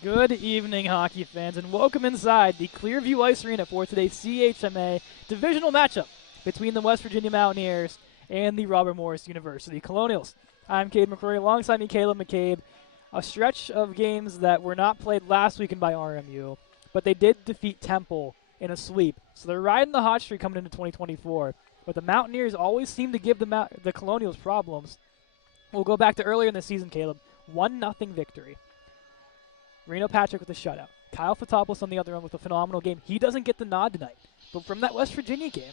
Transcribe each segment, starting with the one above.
Good evening, hockey fans, and welcome inside the Clearview Ice Arena for today's CHMA divisional matchup between the West Virginia Mountaineers and the Robert Morris University Colonials. I'm Cade McCrory, alongside me Caleb McCabe. A stretch of games that were not played last weekend by RMU, but they did defeat Temple in a sweep, so they're riding the hot streak coming into 2024. But the Mountaineers always seem to give the Colonials problems. We'll go back to earlier in the season, Caleb. 1-0 victory. Reno Patrick with a shutout. Kyle Fotopoulos on the other end with a phenomenal game. He doesn't get the nod tonight. But from that West Virginia game,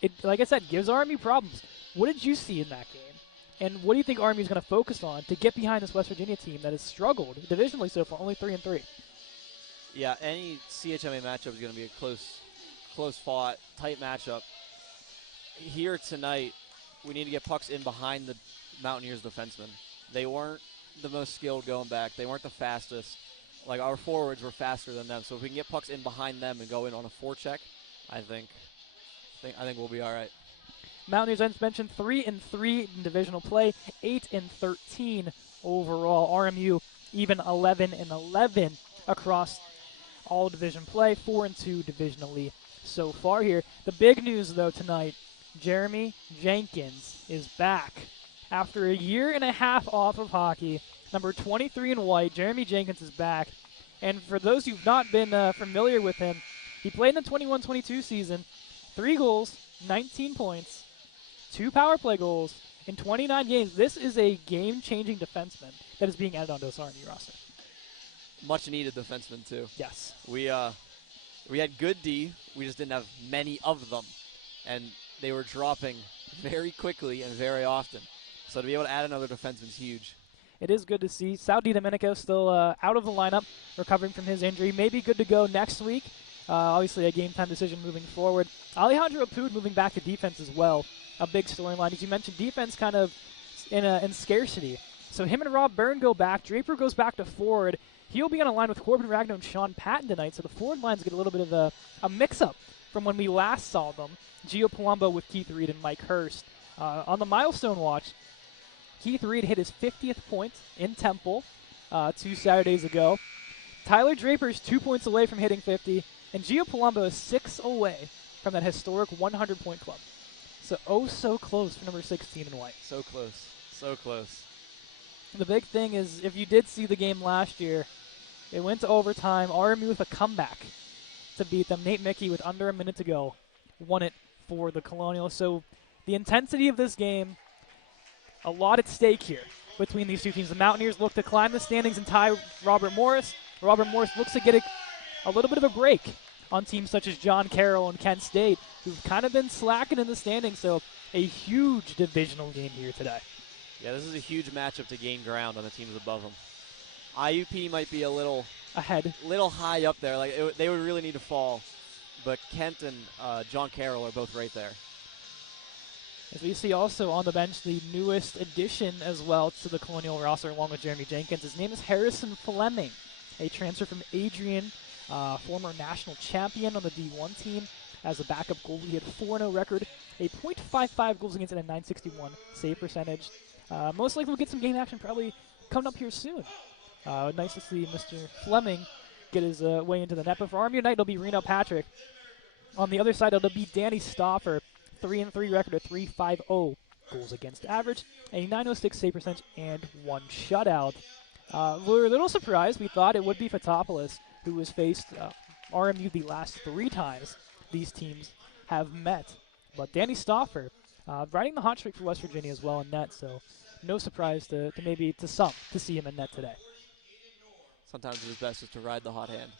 it, like I said, gives RMU problems. What did you see in that game? And what do you think RMU is going to focus on to get behind this West Virginia team that has struggled divisionally so far, only 3-3? Yeah, any CHMA matchup is going to be a close fought, tight matchup. Here tonight, we need to get pucks in behind the Mountaineers defensemen. They weren't the most skilled going back. They weren't the fastest. Like, our forwards were faster than them. So if we can get pucks in behind them and go in on a forecheck, I think we'll be all right. Mountaineers, as mentioned, 3-3 in divisional play, 8-13 overall. RMU even 11-11 across all division play, 4-2 divisionally so far here. The big news, though, tonight, Jeremy Jenkins is back. After a year and a half off of hockey, number 23 in white, Jeremy Jenkins is back. And for those who've not been familiar with him, he played in the 21-22 season, 3 goals, 19 points, 2 power play goals in 29 games. This is a game-changing defenseman that is being added onto this RMU roster. Much-needed defenseman, too. Yes. We had good D. We just didn't have many of them. And they were dropping very quickly and very often. So to be able to add another defenseman is huge. It is good to see. Sal DiDomenico still out of the lineup, recovering from his injury. Maybe good to go next week. Obviously a game-time decision moving forward. Alejandro Apud moving back to defense as well. A big storyline. As you mentioned, defense kind of in scarcity. So him and Rob Byrne go back. Draper goes back to forward. He'll be on a line with Corbin Ragno and Sean Patton tonight. So the forward lines get a little bit of a mix-up from when we last saw them. Gio Palumbo with Keith Reed and Mike Hurst. On the milestone watch, Keith Reed hit his 50th point in Temple 2 Saturdays ago. Tyler Draper is 2 points away from hitting 50, and Gio Palumbo is 6 away from that historic 100-point club. So close for number 16 in white. So close. So close. The big thing is, if you did see the game last year, it went to overtime. RMU with a comeback to beat them. Nate Mickey with under a minute to go won it for the Colonials. So the intensity of this game, a lot at stake here between these two teams. The Mountaineers look to climb the standings and tie Robert Morris. Robert Morris looks to get a little bit of a break on teams such as John Carroll and Kent State, who've kind of been slacking in the standings. So a huge divisional game here today. Yeah, this is a huge matchup to gain ground on the teams above them. IUP might be a little high up there. Like they would really need to fall. But Kent and John Carroll are both right there. As we see also on the bench, the newest addition as well to the Colonial roster along with Jeremy Jenkins. His name is Harrison Fleming, a transfer from Adrian, former national champion on the D1 team. As a backup goalie, he had a 4-0 record, a .55 goals against, and a .961 save percentage. Most likely we'll get some game action probably coming up here soon. Nice to see Mr. Fleming get his way into the net. But for RMU tonight, it'll be Reno Patrick. On the other side, it'll be Danny Stauffer. 3-3 record, a .350 goals against average, a .906 save percentage, and 1 shutout. We were a little surprised. We thought it would be Fotopoulos, who has faced RMU the last 3 times these teams have met. But Danny Stauffer riding the hot streak for West Virginia as well in net, so no surprise to some to see him in net today. Sometimes it is best just to ride the hot hand.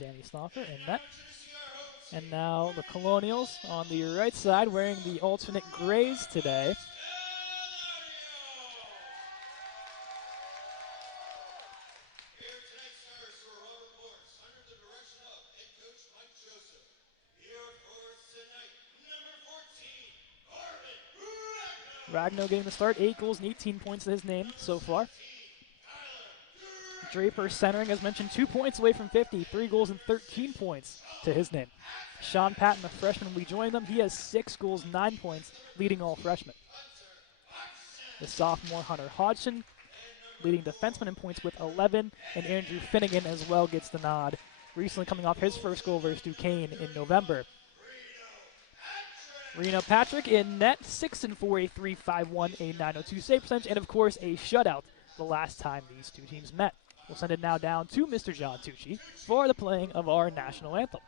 Danny Stauffer in net. And now the Colonials on the right side wearing the alternate grays today. Ragno getting the start, 8 goals and 18 points to his name so far. Draper centering, as mentioned, 2 points away from 50, 3 goals and 13 points to his name. Sean Patton, the freshman, will be joining them. He has 6 goals, 9 points, leading all freshmen. The sophomore Hunter Hodgson, leading defenseman in points with 11, and Andrew Finnegan as well gets the nod, recently coming off his first goal versus Duquesne in November. Reno Patrick in net, 6-4, a .351, a .902 save percentage, and of course a shutout the last time these two teams met. We'll send it now down to Mr. John Tucci for the playing of our national anthem.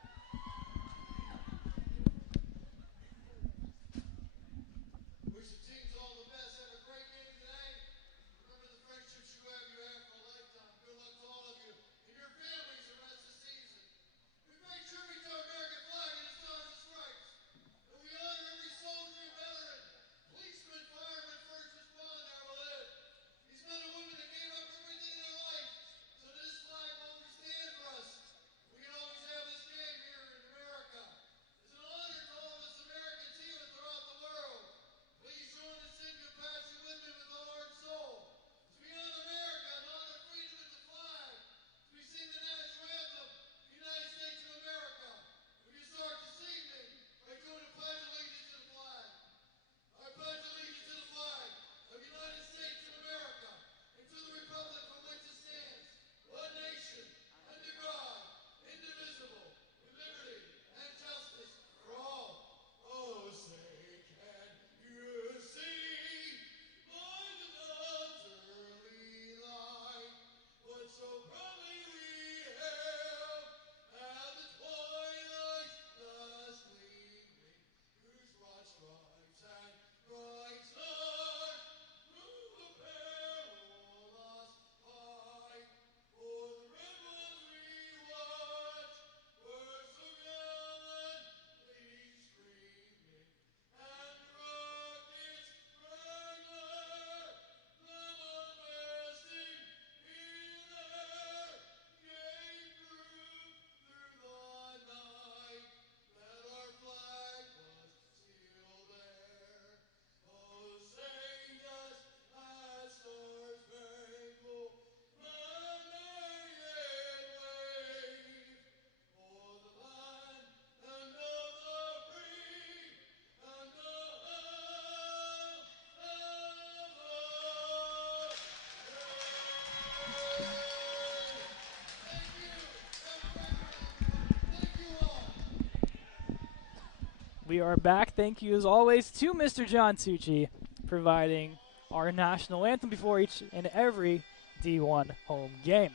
We are back. Thank you, as always, to Mr. John Tucci, providing our national anthem before each and every D1 home game.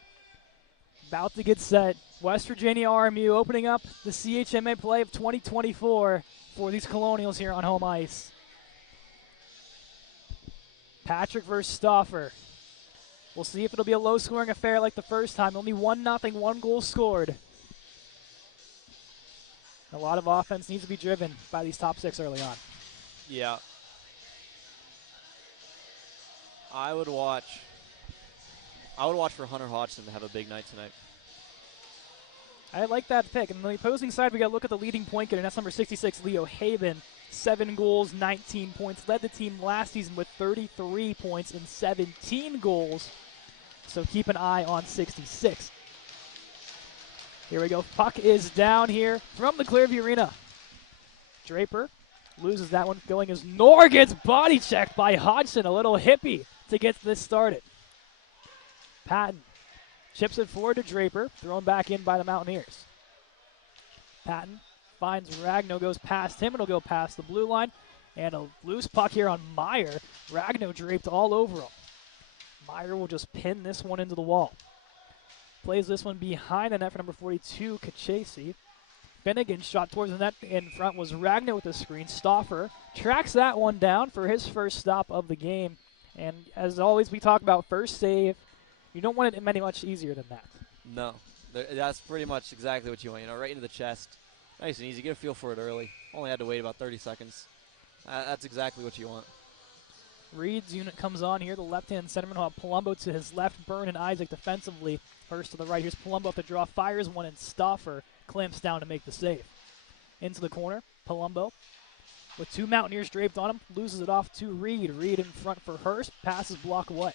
About to get set. West Virginia RMU opening up the CHMA play of 2024 for these Colonials here on home ice. Patrick versus Stauffer. We'll see if it'll be a low-scoring affair like the first time. Only 1-0, 1 goal scored. A lot of offense needs to be driven by these top six early on. Yeah. I would watch for Hunter Hodgson to have a big night tonight. I like that pick. And on the opposing side, we got to look at the leading point getter. That's number 66, Leo Haben. 7 goals, 19 points. Led the team last season with 33 points and 17 goals. So keep an eye on 66. Here we go. Puck is down here from the Clearview Arena. Draper loses that one. Going as Nor gets body checked by Hodgson. A little hippie to get this started. Patton chips it forward to Draper. Thrown back in by the Mountaineers. Patton finds Ragno, goes past him. It'll go past the blue line. And a loose puck here on Meyer. Ragno draped all over him. Meyer will just pin this one into the wall. Plays this one behind the net for number 42, Kachesi. Finnegan shot towards the net. In front was Ragno with the screen. Stauffer tracks that one down for his first stop of the game. And as always, we talk about first save. You don't want it much easier than that. No. That's pretty much exactly what you want. Right into the chest. Nice and easy. Get a feel for it early. Only had to wait about 30 seconds. That's exactly what you want. Reed's unit comes on here. The left-hand centerman will have Palumbo to his left. Byrne and Isaac defensively. First to the right. Here's Palumbo up the draw. Fires one, and Stauffer clamps down to make the save. Into the corner. Palumbo with 2 Mountaineers draped on him. Loses it off to Reed. Reed in front for Hurst. Passes block away.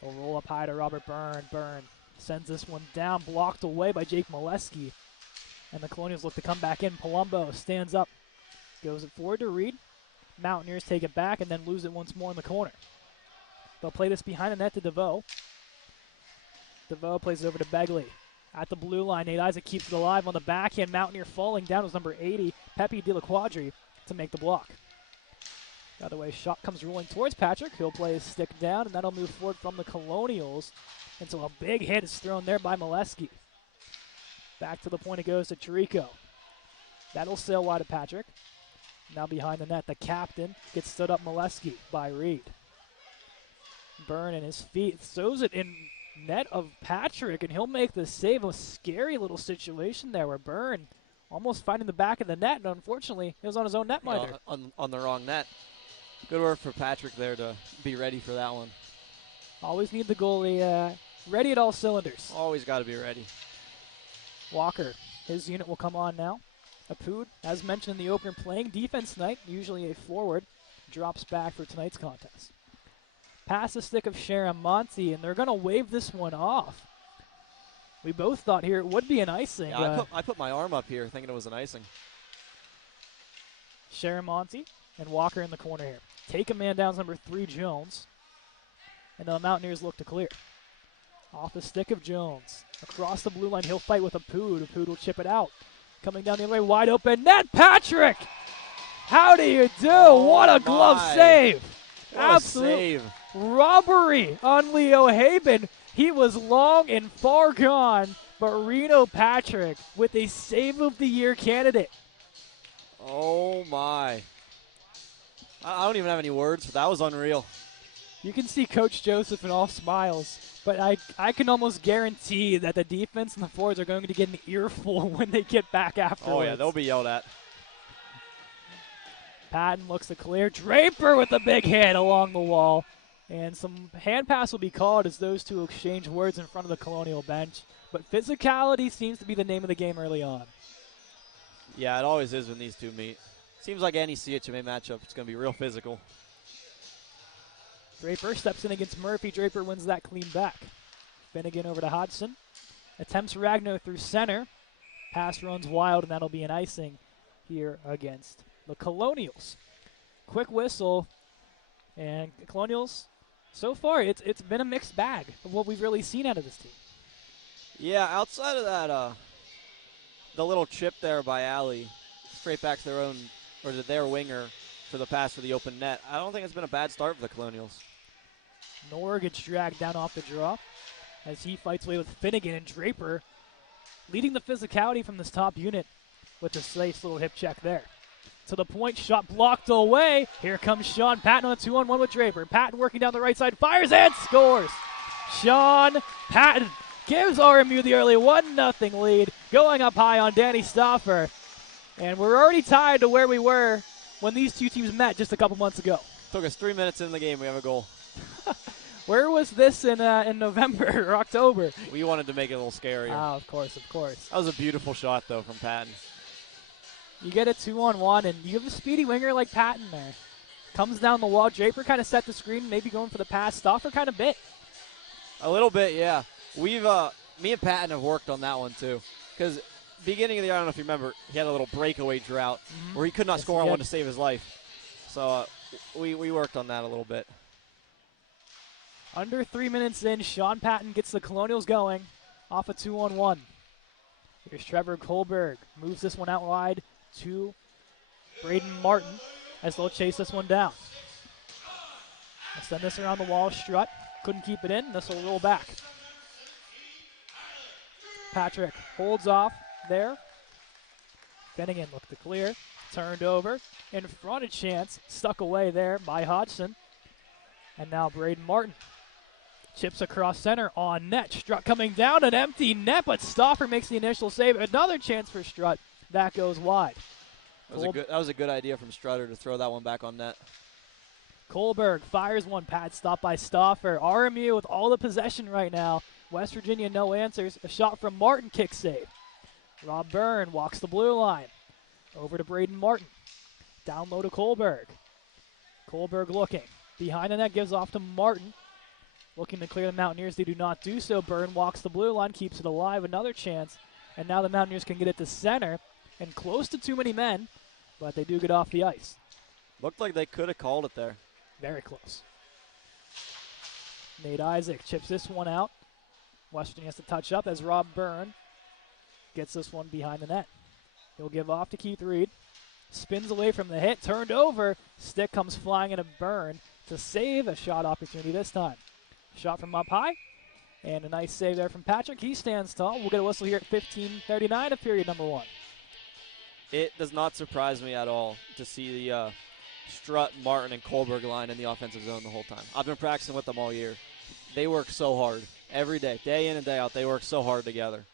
They'll roll up high to Robert Byrne. Byrne sends this one down, blocked away by Jake Molesky. And the Colonials look to come back in. Palumbo stands up, goes it forward to Reed. Mountaineers take it back and then lose it once more in the corner. They'll play this behind the net to DeVoe. DeVoe plays it over to Begley. At the blue line, Nate Isaac keeps it alive on the backhand. Mountaineer falling down was number 80, Pepe De La Quadri, to make the block. The other way, shot comes rolling towards Patrick. He'll play his stick down, and that'll move forward from the Colonials until a big hit is thrown there by Molesky. Back to the point it goes to Chirico. That'll sail wide to Patrick. Now behind the net, the captain gets stood up Molesky by Reed. Byrne and his feet throws it in net of Patrick, and he'll make the save. A scary little situation there where Byrne almost finding the back of the net, and unfortunately, it was on his own netminder. On the wrong net. Good work for Patrick there to be ready for that one. Always need the goalie ready at all cylinders. Always got to be ready. Walker, his unit will come on now. Apud, as mentioned in the opener, playing defense tonight, usually a forward, drops back for tonight's contest. Pass the stick of Sharon Monty, and they're going to wave this one off. We both thought here it would be an icing. Yeah, I put my arm up here thinking it was an icing. Sharon Monty and Walker in the corner here. Take a man down, number 3, Jones. And the Mountaineers look to clear. Off the stick of Jones. Across the blue line, he'll fight with Apud. Apud will chip it out. Coming down the other way, wide open net. Patrick! How do you do? Oh, what a glove save! Absolute save. Robbery on Leo Haben. He was long and far gone, but Reno Patrick with a Save of the Year candidate. Oh, my. I don't even have any words, but that was unreal. You can see Coach Joseph in all smiles, but I can almost guarantee that the defense and the forwards are going to get an earful when they get back afterwards. Oh, yeah, they'll be yelled at. Patton looks to clear. Draper with a big hit along the wall. And some hand pass will be called as those two exchange words in front of the Colonial bench. But physicality seems to be the name of the game early on. Yeah, it always is when these two meet. Seems like any CHMA matchup, it's going to be real physical. Draper steps in against Murphy. Draper wins that clean back. Finnegan over to Hodgson. Attempts Ragno through center. Pass runs wild, and that'll be an icing here against the Colonials. Quick whistle, and the Colonials, so far, it's been a mixed bag of what we've really seen out of this team. Yeah, outside of that, the little chip there by Alley, straight back to their own, or to their winger for the pass for the open net, I don't think it's been a bad start for the Colonials. Nor gets dragged down off the draw as he fights away with Finnegan, and Draper leading the physicality from this top unit with a safe little hip check there. To the point, shot blocked away. Here comes Sean Patton on a 2-on-1 with Draper. Patton working down the right side, fires and scores. Sean Patton gives RMU the early 1-0 lead, going up high on Danny Stauffer. And we're already tied to where we were when these two teams met just a couple months ago. Took us 3 minutes in the game, we have a goal. Where was this in November or October? We wanted to make it a little scarier. Oh, of course, of course. That was a beautiful shot, though, from Patton. You get a 2-on-1, and you have a speedy winger like Patton there. Comes down the wall. Draper kind of set the screen, maybe going for the pass. Stauffer kind of bit. A little bit, yeah. We've, me and Patton have worked on that one, too. Because beginning of the year, I don't know if you remember, he had a little breakaway drought where he could not score on one to save his life. So we worked on that a little bit. Under 3 minutes in, Sean Patton gets the Colonials going off a 2-on-1. Here's Trevor Kohlberg. Moves this one out wide to Braden Martin as they'll chase this one down. They'll send this around the wall. Strutt couldn't keep it in. This will roll back. Patrick holds off there. Finnegan looked to clear. Turned over. In front of chance. Stuck away there by Hodgson. And now Braden Martin. Chips across center on net. Strutt coming down, an empty net, but Stauffer makes the initial save. Another chance for Strutt. That goes wide. That was a good idea from Strutter to throw that one back on net. Kohlberg fires one. Pad stop by Stauffer. RMU with all the possession right now. West Virginia no answers. A shot from Martin, kick save. Rob Byrne walks the blue line. Over to Braden Martin. Down low to Kohlberg. Kohlberg looking. Behind the net, gives off to Martin. Looking to clear the Mountaineers. They do not do so. Byrne walks the blue line, keeps it alive. Another chance. And now the Mountaineers can get it to center and close to too many men, but they do get off the ice. Looked like they could have called it there. Very close. Nate Isaac chips this one out. West Virginia has to touch up as Rob Byrne gets this one behind the net. He'll give off to Keith Reed. Spins away from the hit, turned over. Stick comes flying into Byrne to save a shot opportunity this time. Shot from up high, and a nice save there from Patrick. He stands tall. We'll get a whistle here at 15:39 of period number 1. It does not surprise me at all to see the Strutt, Martin, and Kohlberg line in the offensive zone the whole time. I've been practicing with them all year. They work so hard every day in and day out. They work so hard together.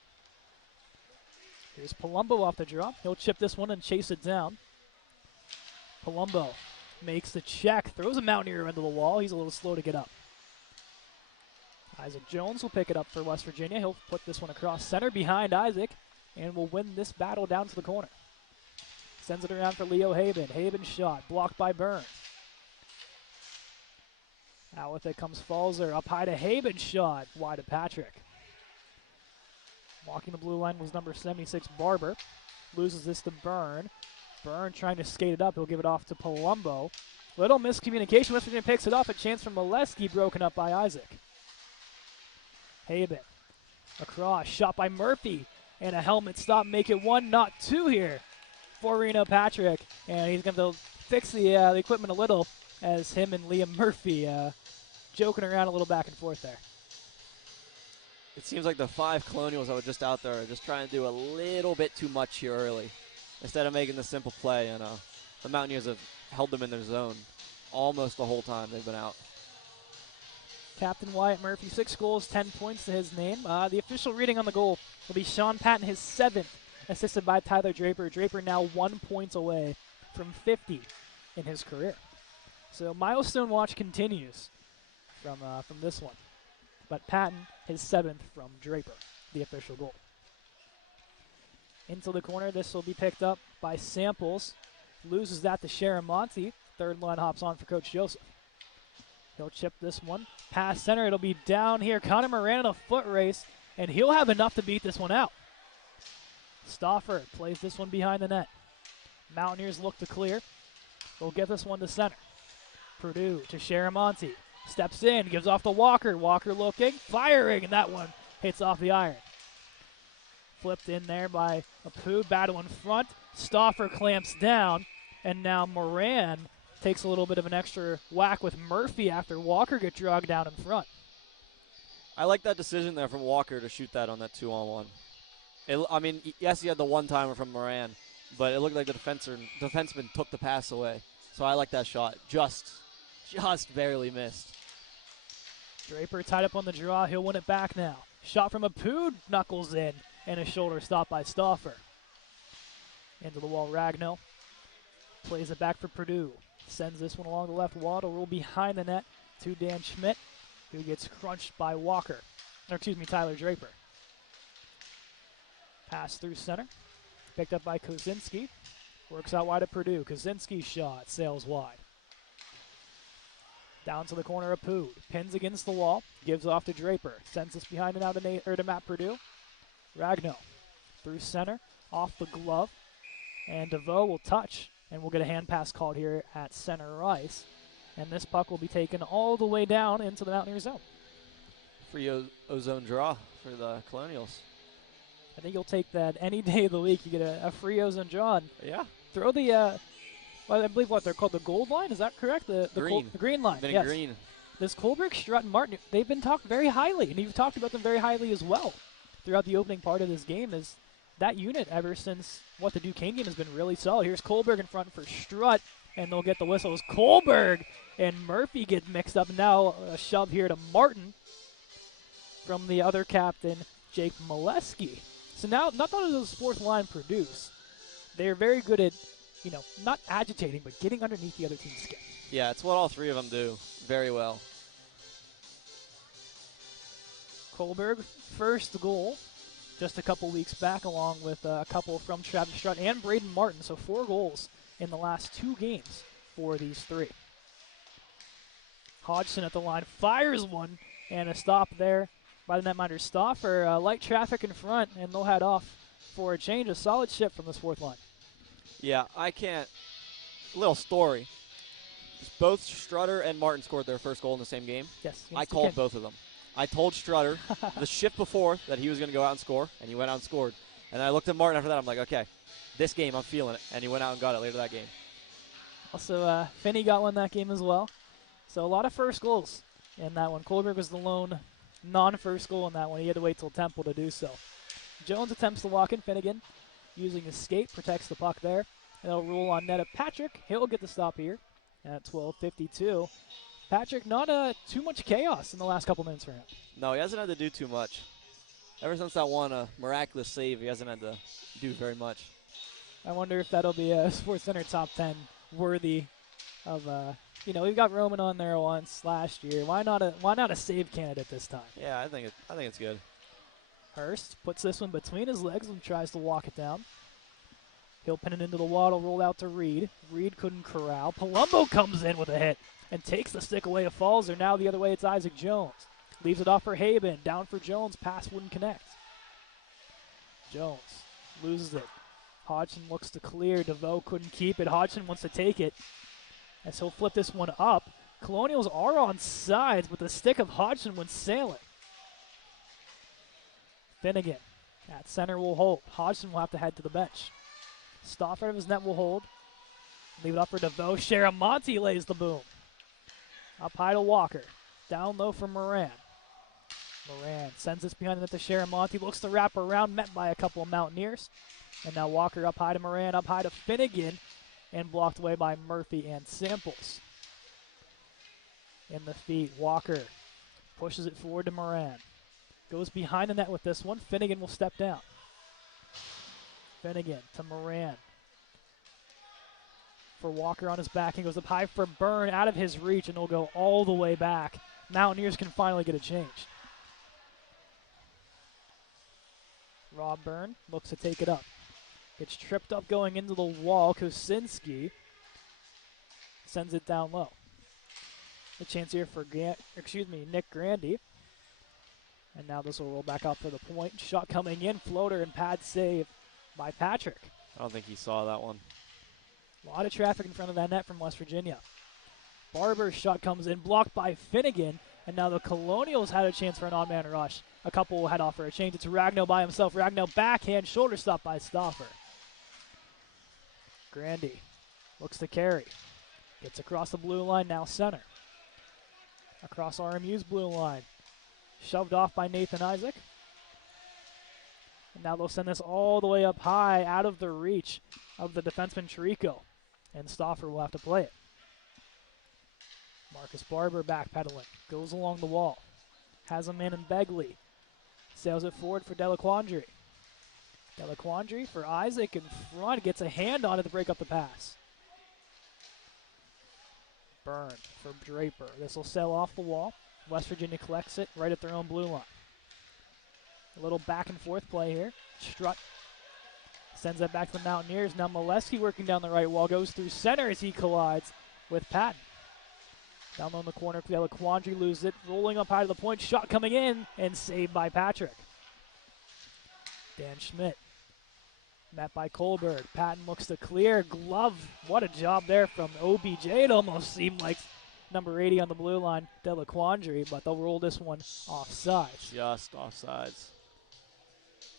Here's Palumbo off the draw. He'll chip this one and chase it down. Palumbo makes the check, throws a Mountaineer into the wall. He's a little slow to get up. Isaac Jones will pick it up for West Virginia. He'll put this one across center behind Isaac and will win this battle down to the corner. Sends it around for Leo Haben. Haben's shot blocked by Byrne. Out with it comes Falzer. Up high to Haben's shot. Wide to Patrick. Walking the blue line was number 76, Barber. Loses this to Byrne. Byrne trying to skate it up. He'll give it off to Palumbo. Little miscommunication. West Virginia picks it off. A chance from Molesky, broken up by Isaac. Haben. Across. Shot by Murphy. And a helmet stop. Make it 1, not 2 here for Reno Patrick. And he's going to fix the equipment a little as him and Liam Murphy joking around a little back and forth there. It seems like the 5 Colonials that were just out there are just trying to do a little bit too much here early instead of making the simple play. And the Mountaineers have held them in their zone almost the whole time they've been out. Captain Wyatt Murphy, 6 goals, 10 points to his name. The official reading on the goal will be Sean Patton, his 7th, assisted by Tyler Draper. Draper now 1 point away from 50 in his career. So milestone watch continues from this one. But Patton, his 7th from Draper, the official goal. Into the corner, this will be picked up by Samples. Loses that to Sharamonte. Third line hops on for Coach Joseph. He'll chip this one. Pass center, it'll be down here. Connor Moran in a foot race, and he'll have enough to beat this one out. Stauffer plays this one behind the net. Mountaineers look to clear. They'll get this one to center. Purdue to Sharamonte. Steps in, gives off to Walker. Walker looking, firing, and that one hits off the iron. Flipped in there by Apu. Battle in front. Stauffer clamps down, and now Moran takes a little bit of an extra whack with Murphy after Walker gets dragged down in front. I like that decision there from Walker to shoot that on that 2-on-1. I mean, yes, he had the one-timer from Moran, but it looked like the defenseman took the pass away. So I like that shot. Just barely missed. Draper tied up on the draw. He'll win it back now. Shot from Apu, knuckles in, and a shoulder stop by Stauffer. Into the wall, Ragno. Plays it back for Purdue. Sends this one along the left wall to roll behind the net to Dan Schmidt, who gets crunched by Tyler Draper. Pass through center. Picked up by Kozinski. Works out wide at Purdue. Kozinski's shot sails wide. Down to the corner of Pood. Pins against the wall. Gives off to Draper. Sends this behind and out to Matt Purdue. Ragno through center. Off the glove. And DeVoe will touch. And we'll get a hand pass called here at center ice. And this puck will be taken all the way down into the Mountaineer zone. Free ozone draw for the Colonials. I think you'll take that any day of the week. You get a free ozone draw. And yeah. Throw the, I believe what they're called, the gold line. Is that correct? The green line. Yes. Green. This Kohlberg, Strutt, and Martin, they've been talked very highly. And you've talked about them very highly as well throughout the opening part of this game. Is that unit ever since the Duquesne game has been really solid. Here's Kohlberg in front for Strutt, and they'll get the whistles. Kohlberg and Murphy get mixed up. Now a shove here to Martin from the other captain, Jake Molesky. So now, not only does the fourth line produce, they're very good at, not agitating, but getting underneath the other team's skin. Yeah, it's what all three of them do very well. Kohlberg, first goal just a couple weeks back, along with a couple from Travis Strutt and Braden Martin. So 4 goals in the last 2 games for these three. Hodgson at the line fires one, And a stop there by the netminder Stauffer. Light traffic in front, and they'll head off for a change. A solid shift from this fourth line. Yeah, I can't. Little story. Both Strutter and Martin scored their first goal in the same game. Yes. I called both of them. I told Strutter the shift before that he was going to go out and score, and he went out and scored. And I looked at Martin after that. I'm like, okay, this game, I'm feeling it. And he went out and got it later that game. Also, Finney got one that game as well. So a lot of first goals in that one. Kohlberg was the lone non-first goal in that one. He had to wait till Temple to do so. Jones attempts to walk in. Finnegan using his skate, protects the puck there. And they'll roll on net of Patrick. He'll get the stop here at 12:52. Patrick, not too much chaos in the last couple minutes for him. No, he hasn't had to do too much. Ever since that one miraculous save, he hasn't had to do very much. I wonder if that'll be a Sports Center top 10 worthy of, we've got Roman on there once last year. Why not a save candidate this time? Yeah, I think it's good. Hurst puts this one between his legs and tries to walk it down. He'll pin it into the wall to roll out to Reed. Reed couldn't corral. Palumbo comes in with a hit and takes the stick away of Falzer. Now the other way, it's Isaac Jones. Leaves it off for Haben. Down for Jones. Pass wouldn't connect. Jones loses it. Hodgson looks to clear. DeVoe couldn't keep it. Hodgson wants to take it as he'll flip this one up. Colonials are on sides, but the stick of Hodgson went sailing. Finnegan at center will hold. Hodgson will have to head to the bench. Stauffer of his net will hold. Leave it up for DeVoe. Sharamonte lays the boom. Up high to Walker. Down low for Moran. Moran sends this behind the net to Sharamonte. Looks to wrap around, met by a couple of Mountaineers. And now Walker up high to Moran, up high to Finnegan, and blocked away by Murphy and Samples. In the feet, Walker pushes it forward to Moran. Goes behind the net with this one. Finnegan will step down. Finnegan to Moran. For Walker on his back. He goes up high for Byrne, out of his reach, and he'll go all the way back. Mountaineers can finally get a change. Rob Byrne looks to take it up. Gets tripped up going into the wall. Kosinski sends it down low. A chance here for Nick Grandy. And now this will roll back out for the point. Shot coming in, floater and pad save by Patrick. I don't think he saw that one. A lot of traffic in front of that net from West Virginia. Barber's shot comes in, blocked by Finnegan. And now the Colonials had a chance for an on-man rush. A couple will head off for a change. It's Ragnow by himself. Ragnow backhand, shoulder stop by Stauffer. Grandy looks to carry. Gets across the blue line, now center. Across RMU's blue line. Shoved off by Nathan Isaac. And now they'll send this all the way up high, out of the reach of the defenseman Chirico. And Stauffer will have to play it. Marcus Barber backpedaling. Goes along the wall. Has a man in Begley. Sails it forward for Delaquandri. Delaquandri for Isaac in front. Gets a hand on it to break up the pass. Byrne for Draper. This will sail off the wall. West Virginia collects it right at their own blue line. A little back and forth play here. Strutt sends that back to the Mountaineers. Now Molesky working down the right wall. Goes through center as he collides with Patton. Down low in the corner, Delaquandri loses it. Rolling up high to the point. Shot coming in and saved by Patrick. Dan Schmidt. Met by Kohlberg. Patton looks to clear. Glove. What a job there from OBJ. It almost seemed like number 80 on the blue line, Delaquandri, but they'll roll this one offsides. Just offsides.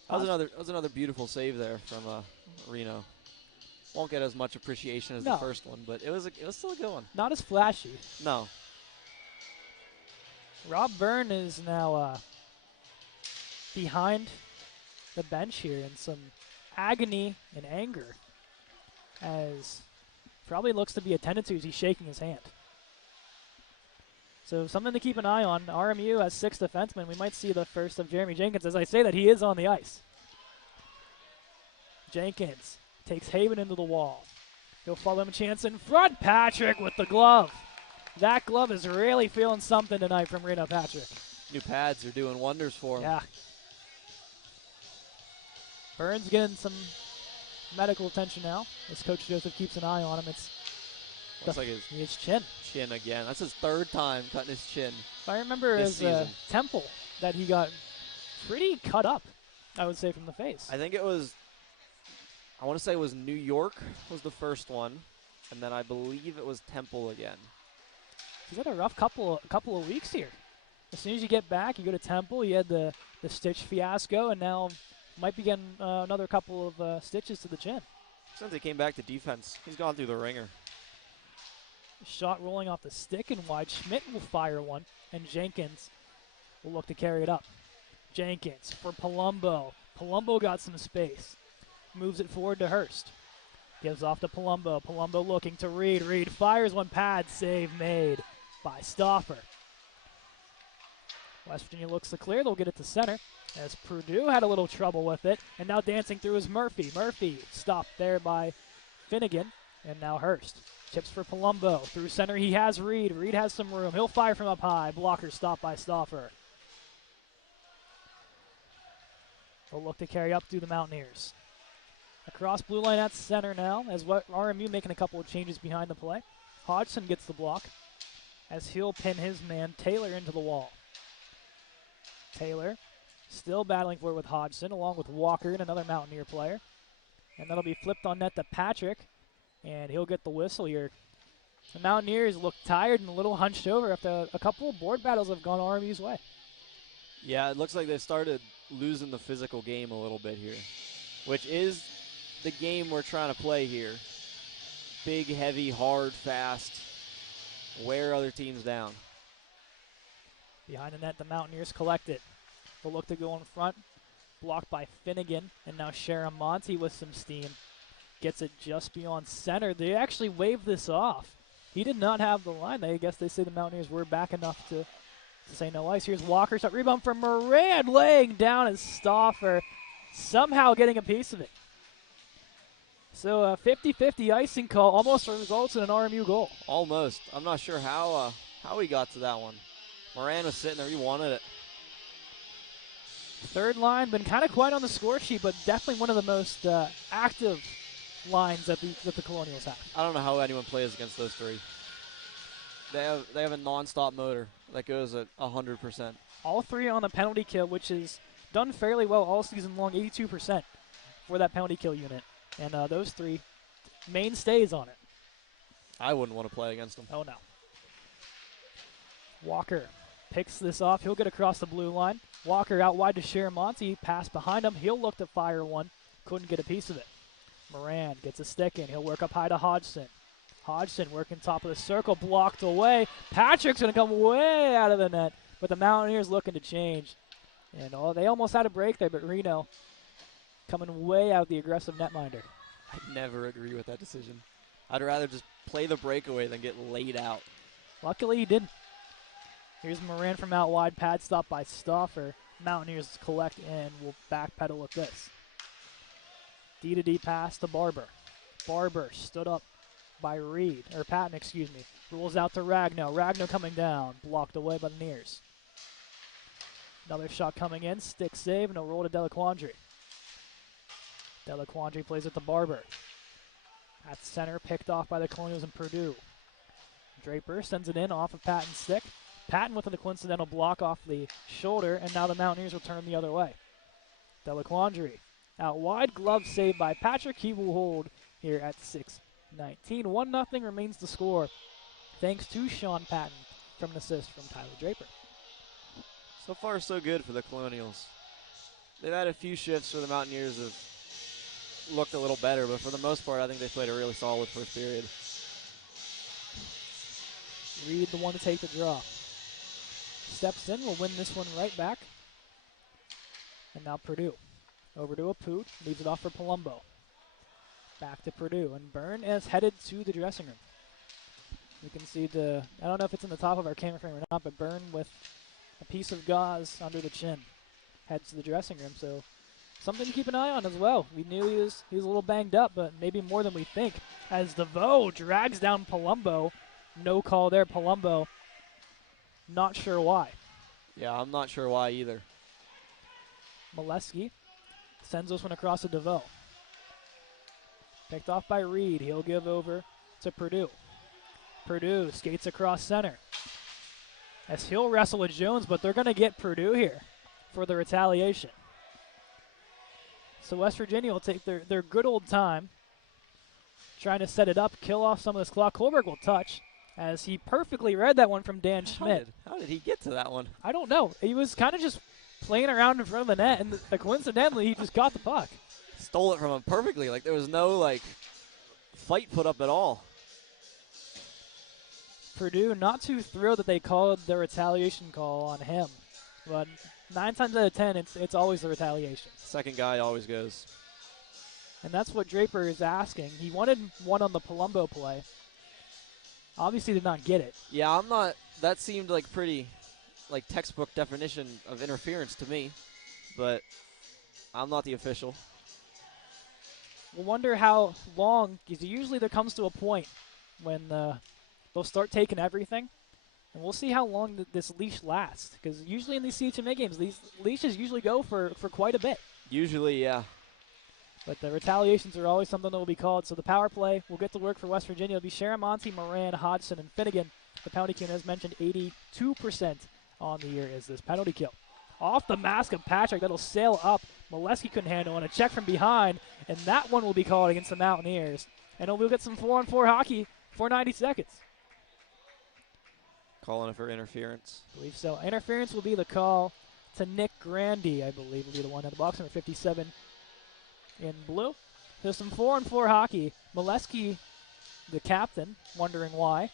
That was another beautiful save there from Reno. Won't get as much appreciation as the first one, but it was still a good one. Not as flashy. No. Rob Byrne is now behind the bench here in some agony and anger, as probably looks to be attended to as he's shaking his hand. So something to keep an eye on. RMU has 6 defensemen. We might see the first of Jeremy Jenkins. As I say that, he is on the ice. Jenkins takes Haben into the wall. He'll follow him a chance in front. Patrick with the glove. That glove is really feeling something tonight from Reno Patrick. New pads are doing wonders for him. Yeah. Burns getting some medical attention now as Coach Joseph keeps an eye on him. It's Looks like his chin. Chin again. That's his third time cutting his chin. If I remember this his temple that he got pretty cut up, I would say, from the face. I think it was, I want to say it was New York was the first one, and then I believe it was Temple again. He's had a rough couple of weeks here. As soon as you get back, you go to Temple. You had the stitch fiasco, and now might be getting another couple of stitches to the chin. Since he came back to defense, he's gone through the ringer. Shot rolling off the stick and wide. Schmidt will fire one, and Jenkins will look to carry it up. Jenkins for Palumbo. Palumbo got some space. Moves it forward to Hurst. Gives off to Palumbo. Palumbo looking to Reed. Reed fires one. Pad save made by Stauffer. West Virginia looks to clear. They'll get it to center as Purdue had a little trouble with it. And now dancing through is Murphy. Murphy stopped there by Finnegan. And now Hurst. Chips for Palumbo. Through center he has Reed. Reed has some room. He'll fire from up high. Blocker stopped by Stauffer. They'll look to carry up through the Mountaineers. Across blue line at center now as RMU making a couple of changes behind the play. Hodgson gets the block as he'll pin his man Taylor into the wall. Taylor still battling for it with Hodgson along with Walker and another Mountaineer player. And that'll be flipped on net to Patrick, and he'll get the whistle here. The Mountaineers look tired and a little hunched over after a couple of board battles have gone RMU's way. Yeah, it looks like they started losing the physical game a little bit here, which is the game we're trying to play here. Big, heavy, hard, fast, wear other teams down. Behind the net, the Mountaineers collect it. They'll look to go in front, blocked by Finnegan, and now Sharamonte with some steam. Gets it just beyond center. They actually waved this off. He did not have the line. I guess they say the Mountaineers were back enough to say no ice. Here's Walker. Shot rebound from Moran, laying down as Stauffer somehow getting a piece of it. So a 50-50 icing call almost results in an RMU goal. Almost. I'm not sure how he got to that one. Moran was sitting there. He wanted it. Third line, been kind of quiet on the score sheet, but definitely one of the most active lines that the Colonials have. I don't know how anyone plays against those three. They have a non-stop motor that goes at 100%. All three on the penalty kill, which is done fairly well all season long, 82% for that penalty kill unit. And those three mainstays on it. I wouldn't want to play against them. Oh, no. Walker picks this off. He'll get across the blue line. Walker out wide to Sharamonte. Pass behind him. He'll look to fire one. Couldn't get a piece of it. Moran gets a stick in. He'll work up high to Hodgson. Hodgson working top of the circle. Blocked away. Patrick's going to come way out of the net. But the Mountaineers looking to change. And they almost had a break there, but Reno coming way out the aggressive netminder. I never agree with that decision. I'd rather just play the breakaway than get laid out. Luckily he didn't. Here's Moran from out wide. Pad stop by Stauffer. Mountaineers collect and will backpedal with this. D-to-D pass to Barber. Barber stood up by Reed, or Patton, excuse me. Rolls out to Ragno. Ragno coming down. Blocked away by the Nears. Another shot coming in. Stick save and a roll to Delaquandre. Delaquandre plays it to Barber. At center, picked off by the Colonials and Purdue. Draper sends it in off of Patton's stick. Patton with a coincidental block off the shoulder, and now the Mountaineers will turn the other way. Delaquandre out wide, glove saved by Patrick. He will hold here at 6:19. 1-0 remains the score, thanks to Sean Patton from an assist from Tyler Draper. So far, so good for the Colonials. They've had a few shifts where the Mountaineers have looked a little better, but for the most part, I think they played a really solid first period. Reed, the one to take the draw. Steps in, will win this one right back. And now Purdue. Over to Aput, leaves it off for Palumbo. Back to Purdue, and Byrne is headed to the dressing room. You can see I don't know if it's in the top of our camera frame or not, but Byrne with a piece of gauze under the chin heads to the dressing room, so something to keep an eye on as well. We knew he was a little banged up, but maybe more than we think, as DeVoe drags down Palumbo. No call there, Palumbo. Not sure why. Yeah, I'm not sure why either. Molesky sends this one across to DeVoe. Picked off by Reed. He'll give over to Purdue. Purdue skates across center. As he'll wrestle with Jones, but they're going to get Purdue here for the retaliation. So West Virginia will take their good old time trying to set it up, kill off some of this clock. Kohlberg will touch as he perfectly read that one from Dan Schmidt. How did he get to that one? I don't know. He was kind of just playing around in front of the net, and coincidentally, he just got the puck. Stole it from him perfectly. Like, there was no, fight put up at all. Purdue not too thrilled that they called the retaliation call on him. But 9 times out of 10, it's always the retaliation. Second guy always goes. And that's what Draper is asking. He wanted one on the Palumbo play. Obviously did not get it. Yeah, I'm not. That seemed like pretty, textbook definition of interference to me. But I'm not the official. We'll wonder how long, because usually there comes to a point when they'll start taking everything. And we'll see how long this leash lasts. Because usually in these CHMA games, these leashes usually go for quite a bit. Usually, yeah. But the retaliations are always something that will be called. So the power play will get to work for West Virginia. It'll be Sharamonte, Moran, Hodgson, and Finnegan. The penalty kill, as mentioned, 82% on the year is this penalty kill. Off the mask of Patrick, that'll sail up. Molesky couldn't handle, and a check from behind. And that one will be called against the Mountaineers. And we'll get some 4-on-4 hockey for 90 seconds. Calling it for interference. I believe so. Interference will be the call to Nick Grandy, I believe, will be the one in the box, number 57 in blue. There's some 4-on-4 hockey. Molesky, the captain, wondering why.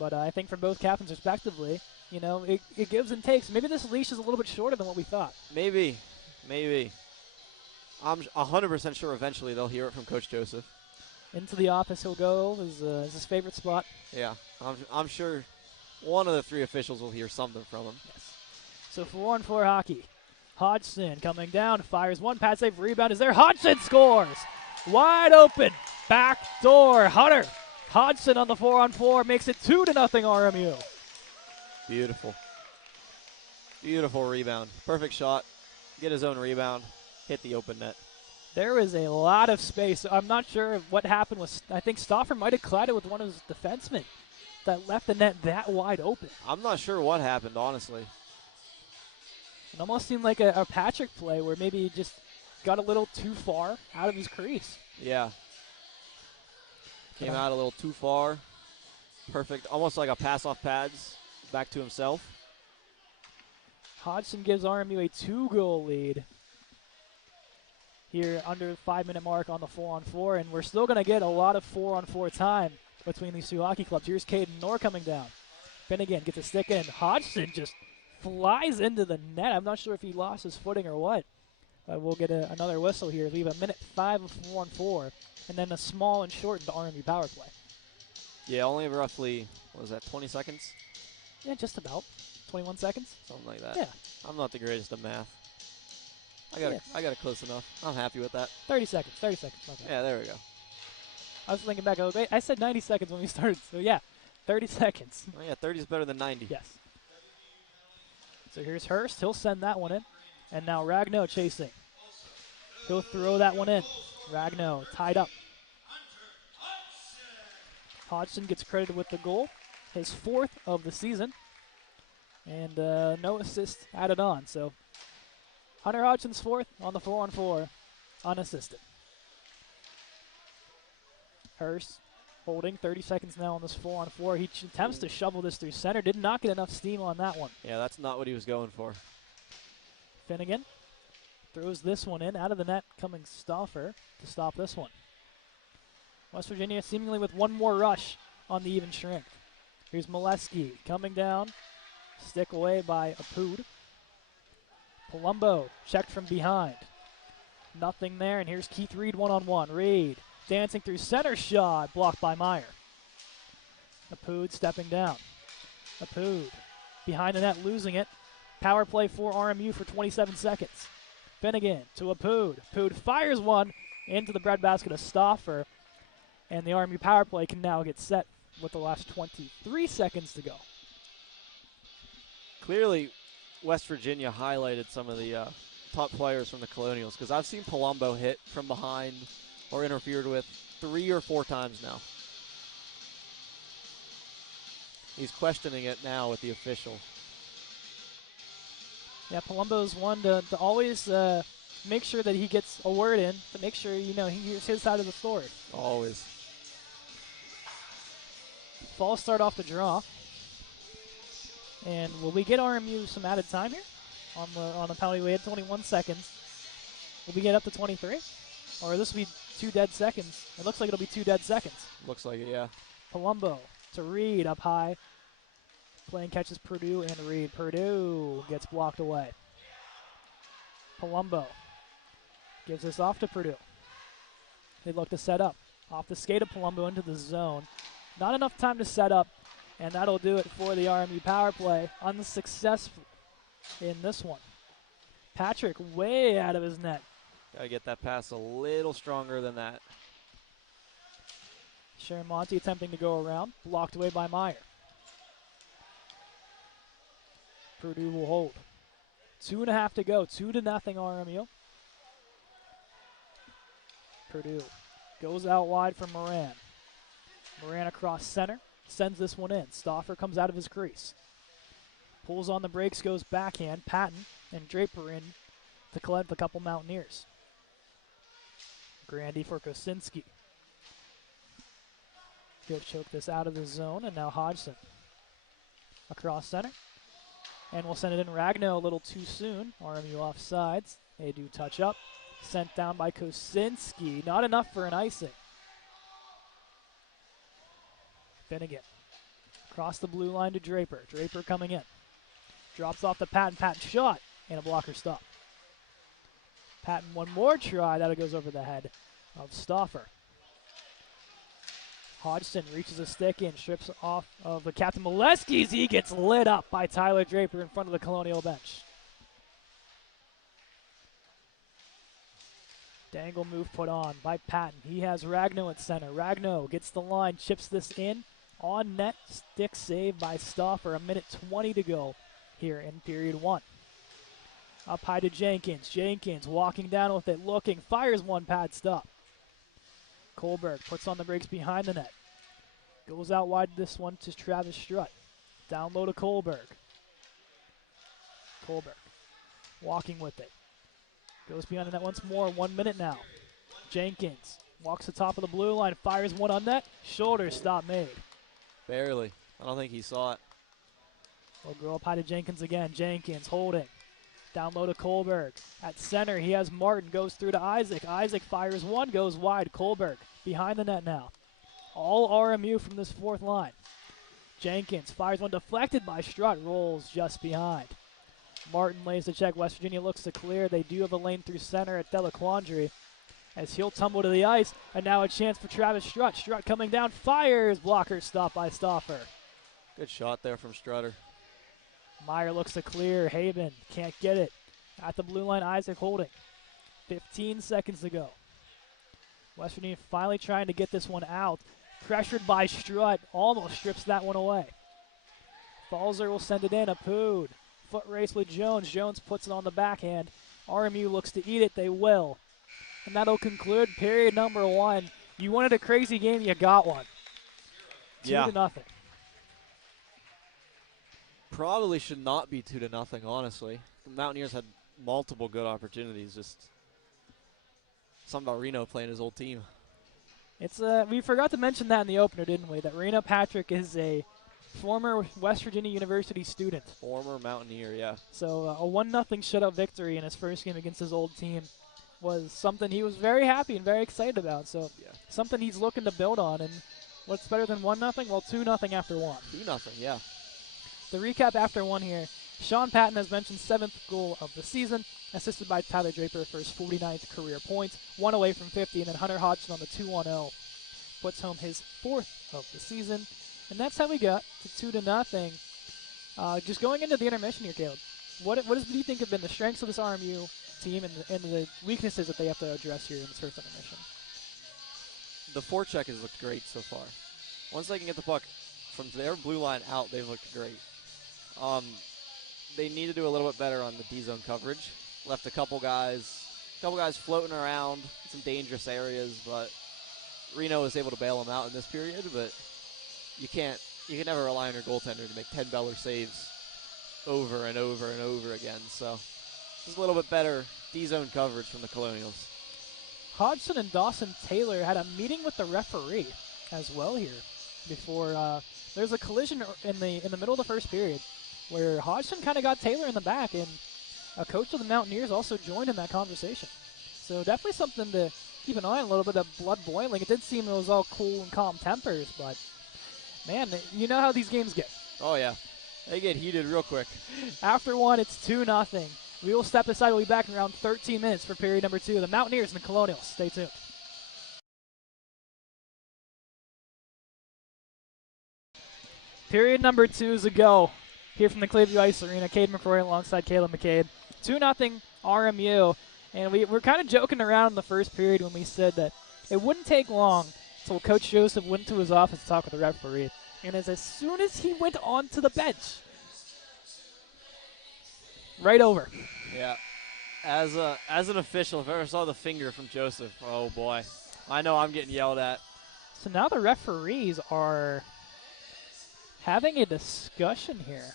But I think for both captains respectively, it gives and takes. Maybe this leash is a little bit shorter than what we thought. Maybe. I'm 100% sure eventually they'll hear it from Coach Joseph. Into the office he'll go, is his favorite spot. Yeah, I'm sure one of the 3 officials will hear something from him. Yes. So 4-on-4 hockey. Hodgson coming down, fires one, pad save, rebound is there. Hodgson scores! Wide open, back door, Hunter. Hodgson on the 4-on-4 makes it 2-0 RMU. Beautiful. Beautiful rebound. Perfect shot. Get his own rebound. Hit the open net. There is a lot of space. I'm not sure what happened with, I think Stauffer might have collided with one of his defensemen that left the net that wide open. I'm not sure what happened, honestly. It almost seemed like a Patrick play where maybe he just got a little too far out of his crease. Yeah. Came out a little too far. Perfect. Almost like a pass off pads back to himself. Hodgson gives RMU a 2-goal lead here under the 5-minute mark on the 4-on-4, and we're still going to get a lot of 4-on-4 time between these 2 hockey clubs. Here's Caden Knorr coming down. Finnegan gets a stick in. Hodgson just flies into the net. I'm not sure if he lost his footing or what. We'll get another whistle here. Leave a minute 5 of 4-on-4, and then a small and shortened RMU power play. Yeah, only roughly, 20 seconds? Yeah, just about. 21 seconds? Something like that. Yeah. I'm not the greatest at math. I got it close enough. I'm happy with that. 30 seconds. Okay. Yeah, there we go. I was thinking back. I said 90 seconds when we started, so yeah, 30 seconds. Oh, yeah, 30 is better than 90. Yes. So here's Hurst. He'll send that one in. And now Ragnow chasing. He'll throw that one in. Ragnow tied up. Hodgson gets credited with the goal, his 4th of the season. And no assist added on. So Hunter Hodgson's 4th on the 4-on-4, unassisted. Hurst holding 30 seconds now on this 4-on-4. He attempts to shovel this through center. Did not get enough steam on that one. Yeah, that's not what he was going for. Finnegan throws this one in. Out of the net coming Stauffer to stop this one. West Virginia seemingly with one more rush on the even strength. Here's Molesky coming down. Stick away by Apud. Palumbo checked from behind. Nothing there, and here's Keith Reed one-on-one. Reed dancing through center, shot blocked by Meyer. Apud stepping down. Apud behind the net, losing it. Power play for RMU for 27 seconds. Finnegan to Apud. Apud fires one into the breadbasket of Stauffer, and the RMU power play can now get set with the last 23 seconds to go. Clearly, West Virginia highlighted some of the top players from the Colonials, because I've seen Palumbo hit from behind or interfered with 3 or 4 times now. He's questioning it now with the official. Yeah, Palumbo's one to always make sure that he gets a word in, to make sure, he hears his side of the story. Always. Falls start off the draw. And will we get RMU some added time here on the penalty? We had 21 seconds. Will we get up to 23? Or this will be 2 dead seconds? It looks like it'll be 2 dead seconds. Looks like it, yeah. Palumbo to Reed up high. Playing catches Purdue and Reed. Purdue gets blocked away. Palumbo gives this off to Purdue. They look to set up. Off the skate of Palumbo into the zone. Not enough time to set up, and that'll do it for the RMU power play. Unsuccessful in this one. Patrick way out of his net. Gotta get that pass a little stronger than that. Sharon Monty attempting to go around. Blocked away by Meyer. Purdue will hold. 2.5 to go. 2-0 RMU. Purdue goes out wide for Moran. Moran across center. Sends this one in. Stauffer comes out of his crease. Pulls on the brakes, goes backhand. Patton and Draper in to collect a couple Mountaineers. Grandy for Kosinski. Good choke this out of the zone, and now Hodgson. Across center. And we'll send it in. Ragno a little too soon. RMU offsides. They do touch up. Sent down by Kosinski. Not enough for an icing. Finnegan. Across the blue line to Draper. Draper coming in. Drops off the Patton. Patton shot. And a blocker stop. Patton one more try. That goes over the head of Stauffer. Hodgson reaches a stick in, strips off of the Captain Moleskis. He gets lit up by Tyler Draper in front of the Colonial bench. Dangle move put on by Patton. He has Ragno at center. Ragno gets the line, chips this in. On net, stick save by Stauffer. 1:20 to go here in period 1. Up high to Jenkins. Jenkins walking down with it, looking, fires one pad stop. Kohlberg puts on the brakes behind the net. Goes out wide this one to Travis Strutt. Down low to Kohlberg. Kohlberg walking with it. Goes behind the net once more. 1 minute now. Jenkins walks the top of the blue line, fires one on net. Shoulder stop made. Barely. I don't think he saw it. We'll go up high to Jenkins again. Jenkins holding. Down low to Kohlberg. At center, he has Martin. Goes through to Isaac. Isaac fires one, goes wide. Kohlberg behind the net now. All RMU from this fourth line. Jenkins fires one deflected by Strutt. Rolls just behind. Martin lays the check. West Virginia looks to clear. They do have a lane through center at Delaquandre as he'll tumble to the ice. And now a chance for Travis Strutt. Strutt coming down. Fires. Blocker stop by Stauffer. Good shot there from Strutter. Meyer looks to clear. Haven can't get it. At the blue line, Isaac holding. 15 seconds to go. West Virginia finally trying to get this one out. Pressured by Strutt. Almost strips that one away. Falzer will send it in. Apood. Foot race with Jones. Jones puts it on the backhand. RMU looks to eat it. They will. And that'll conclude period number 1. You wanted a crazy game. You got one. 2-0. Probably should not be 2-0, honestly. The Mountaineers had multiple good opportunities. Just something about Reno playing his old team. It's we forgot to mention that in the opener, didn't we? That Reno Patrick is a former West Virginia University student. Former Mountaineer, yeah. So a 1-0 shutout victory in his first game against his old team was something he was very happy and very excited about. So something he's looking to build on. And what's better than 1-0? Well, 2-0 after 1. 2-0, yeah. The recap after 1 here. Sean Patton has mentioned 7th goal of the season, assisted by Tyler Draper for his 49th career points, 1 away from 50, and then Hunter Hodgson on the 2-1-0 puts home his 4th of the season. And that's how we got to 2-0. Just going into the intermission here, Caleb, what do you think have been the strengths of this RMU team and the weaknesses that they have to address here in this first intermission? The forecheck has looked great so far. Once they can get the puck from their blue line out, they've looked great. They need to do a little bit better on the D-zone coverage. Left a couple guys floating around in some dangerous areas, but Reno was able to bail them out in this period. But you can't you can never rely on your goaltender to make 10 Beller saves over and over and over again. So just a little bit better D-zone coverage from the Colonials. Hodgson and Dawson Taylor had a meeting with the referee as well here before there's a collision in the middle of the first period where Hodgson kind of got Taylor in the back, and a coach of the Mountaineers also joined in that conversation. So definitely something to keep an eye on, a little bit of blood boiling. It did seem it was all cool and calm tempers, but man, you know how these games get. Oh, yeah. They get heated real quick. After one, it's 2-0. We will step aside. We'll be back in around 13 minutes for period number 2. The Mountaineers and the Colonials. Stay tuned. Period number 2 is a go here from the Clearview Ice Arena. Cade McCrory alongside Caleb McCabe. 2-0 RMU. And we were kind of joking around in the first period when we said that it wouldn't take long until Coach Joseph went to his office to talk with the referee. And as soon as he went onto the bench, right over. Yeah. As an official, if I ever saw the finger from Joseph, oh boy. I know I'm getting yelled at. So now the referees are having a discussion here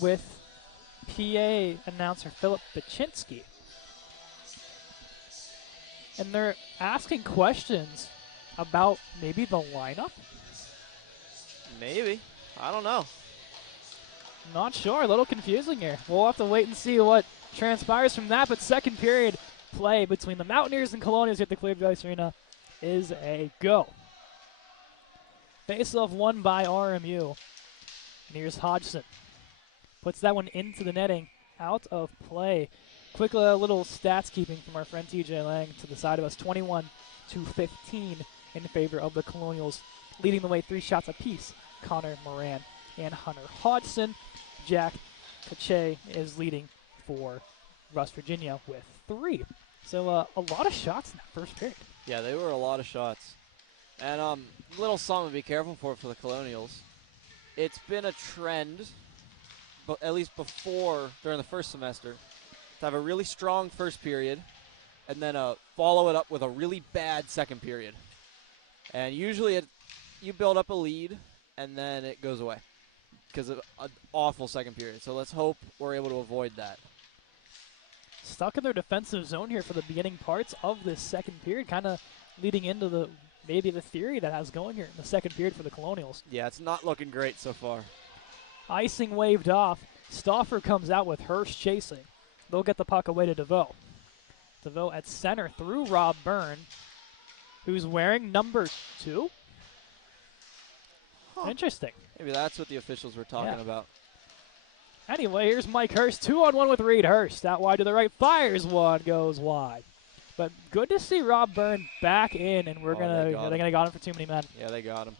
with PA announcer Philip Baczynski. And they're asking questions about maybe the lineup. Maybe. I don't know. Not sure. A little confusing here. We'll have to wait and see what transpires from that. But second period play between the Mountaineers and Colonials at the Clearview Ice Arena is a go. Face-off won by RMU. And here's Hodgson. Puts that one into the netting. Out of play. Quick little stats keeping from our friend TJ Lang to the side of us. 21-15 in favor of the Colonials. Leading the way 3 shots apiece. Connor Moran and Hunter Hodgson. Jack Kache is leading for West Virginia with 3. So a lot of shots in that first period. Yeah, they were a lot of shots. And little something to be careful for the Colonials. It's been a trend, but at least before, during the first semester, to have a really strong first period and then follow it up with a really bad second period. And usually you build up a lead and then it goes away because of an awful second period. So let's hope we're able to avoid that. Stuck in their defensive zone here for the beginning parts of this second period, kind of leading into maybe the theory that has going here in the second period for the Colonials. Yeah, it's not looking great so far. Icing waved off. Stauffer comes out with Hirsch chasing. They'll get the puck away to DeVoe. DeVoe at center through Rob Byrne, who's wearing number 2. Huh. Interesting. Maybe that's what the officials were talking about. Anyway, here's Mike Hurst. 2-on-1 with Reed Hurst. Out wide to the right. Fires one. Goes wide. But good to see Rob Byrne back in, and they're gonna got him for too many men. Yeah, they got him.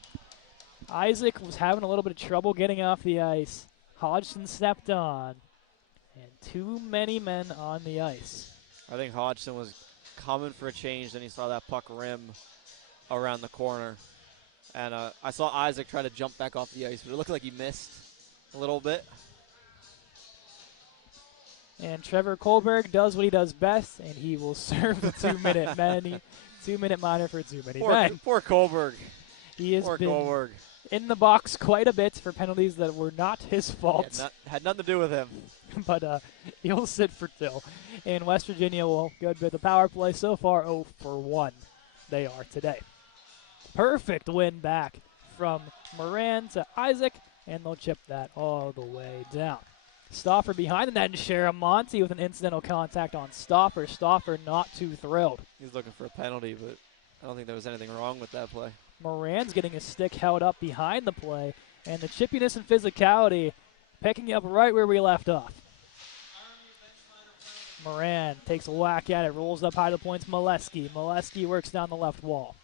Isaac was having a little bit of trouble getting off the ice. Hodgson stepped on, and too many men on the ice. I think Hodgson was coming for a change, then he saw that puck rim around the corner. And I saw Isaac try to jump back off the ice, but it looked like he missed a little bit. And Trevor Kohlberg does what he does best, and he will serve the 2-minute minor for too many men. Poor Kohlberg. He has poor been Kohlberg. In the box quite a bit for penalties that were not his fault. Yeah, had nothing to do with him. But he'll sit for 2. And West Virginia will good bit the power play so far 0 for 1. They are today. Perfect win back from Moran to Isaac, and they'll chip that all the way down. Stauffer behind the net, and Sharamonte with an incidental contact on Stauffer. Stauffer not too thrilled. He's looking for a penalty, but I don't think there was anything wrong with that play. Moran's getting his stick held up behind the play, and the chippiness and physicality picking up right where we left off. Moran takes a whack at it, rolls up high to points. Molesky works down the left wall.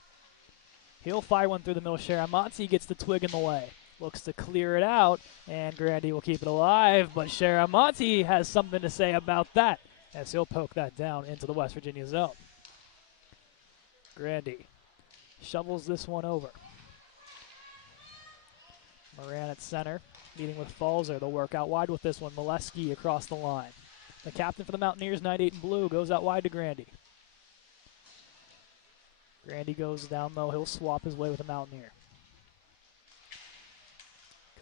He'll fire one through the middle. Sharamonte gets the twig in the way. Looks to clear it out, and Grandy will keep it alive, but Sharamonte has something to say about that as he'll poke that down into the West Virginia zone. Grandy shovels this one over. Moran at center, meeting with Falzer. They'll work out wide with this one. Molesky across the line. The captain for the Mountaineers, 98 in blue, goes out wide to Grandy. Grandy goes down, though. He'll swap his way with the Mountaineer.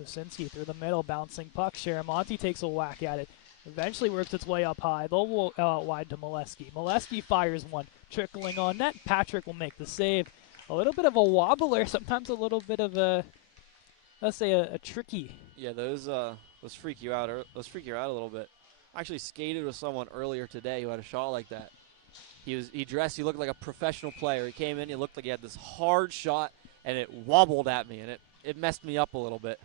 Kosinski through the middle, bouncing puck. Sharamonte takes a whack at it. Eventually works its way up high. They'll go out wide to Molesky. Molesky fires one, trickling on net. Patrick will make the save. A little bit of a wobbler, sometimes a little bit of a, let's say, a tricky. Yeah, those freak you out. Those freak you out a little bit. I actually skated with someone earlier today who had a shot like that. He dressed. He looked like a professional player. He came in. He looked like he had this hard shot, and it wobbled at me, and it messed me up a little bit.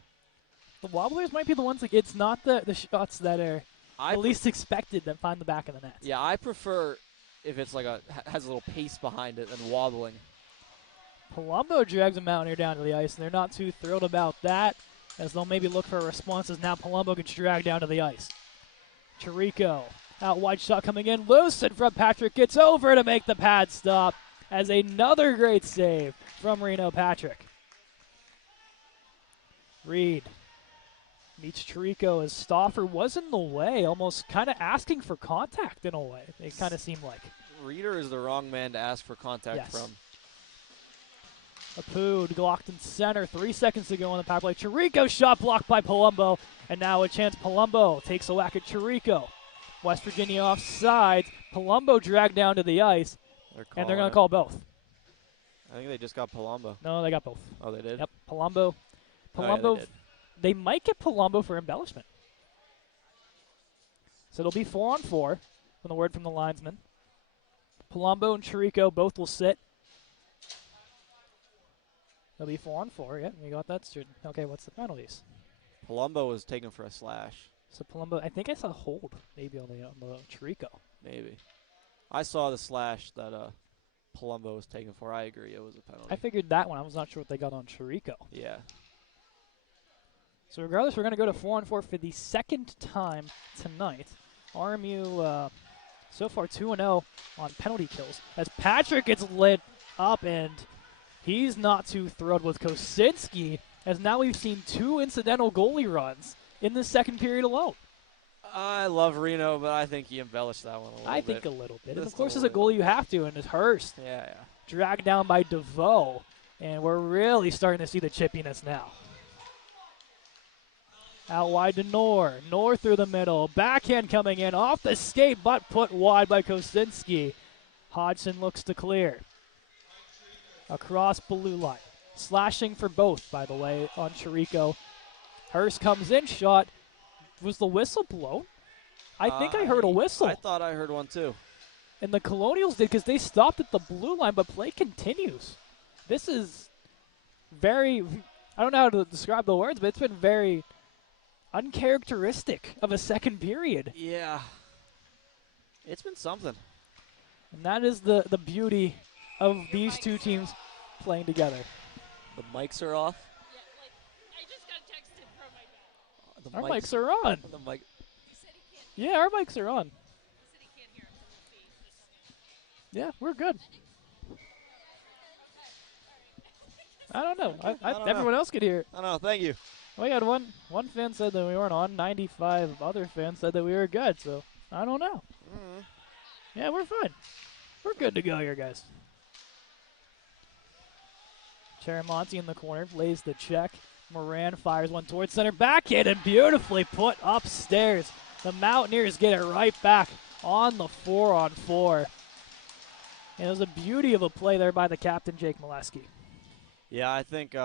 The wobblers might be the ones that it's not the shots that are the least expected that find the back of the net. Yeah, I prefer if it's like has a little pace behind it than wobbling. Palumbo drags a Mountaineer down to the ice, and they're not too thrilled about that, as they'll maybe look for a response as now Palumbo gets dragged down to the ice. Chirico, out wide shot coming in, loose, and from Patrick gets over to make the pad stop, as another great save from Reno Patrick. Reed meets Chirico as Stauffer was in the way, almost kind of asking for contact in a way, it kind of seemed like. Reeder is the wrong man to ask for contact from. Apood blocked in center. 3 seconds to go on the power play. Chirico shot blocked by Palumbo. And now a chance. Palumbo takes a whack at Chirico. West Virginia offsides. Palumbo dragged down to the ice. And they're going to call both. I think they just got Palumbo. No, they got both. Oh, they did? Yep. Palumbo. Oh, yeah, they might get Palumbo for embellishment. So it'll be 4-on-4 from the word from the linesman. Palumbo and Chirico both will sit. It'll be 4-on-4. Yeah, we got that straight. Okay, what's the penalties? Palumbo was taken for a slash. So Palumbo, I think I saw a hold maybe on the Chirico. Maybe. I saw the slash that Palumbo was taken for. I agree, it was a penalty. I figured that one. I was not sure what they got on Chirico. Yeah. So regardless, we're going to go to 4-on-4 for the second time tonight. RMU so far 2-0 on penalty kills as Patrick gets lit up, and he's not too thrilled with Kosinski, as now we've seen 2 incidental goalie runs in the second period alone. I love Reno, but I think he embellished that one a little bit. I think a little bit. And of course, as a goalie, you have to, and it's Hurst. Yeah. Dragged down by DeVoe, and we're really starting to see the chippiness now. Out wide to Knorr through the middle. Backhand coming in off the skate, but put wide by Kosinski. Hodgson looks to clear. Across blue line. Slashing for both, by the way, on Chirico. Hurst comes in, shot. Was the whistle blown? I think I heard a whistle. I thought I heard one too. And the Colonials did, because they stopped at the blue line, but play continues. This is very, I don't know how to describe the words, but it's been very uncharacteristic of a second period. Yeah. It's been something. And that is the beauty of these two teams playing together. The mics are off. Yeah, I just got texted from my dad. Our mics are on. The mic. He said he can't hear. Yeah, our mics are on. He said he can't hear until he sees. Yeah, we're good. I don't know. I don't everyone know. else could hear it. I don't know. Thank you. We had one fan said that we weren't on. 95 other fans said that we were good. So I don't know. Yeah, we're fine. We're good to go here, guys. Charamonte in the corner lays the check. Moran fires one towards center. Backhand and beautifully put upstairs. The Mountaineers get it right back on the 4-on-4. And it was a beauty of a play there by the captain, Jake Molesky. Yeah, I think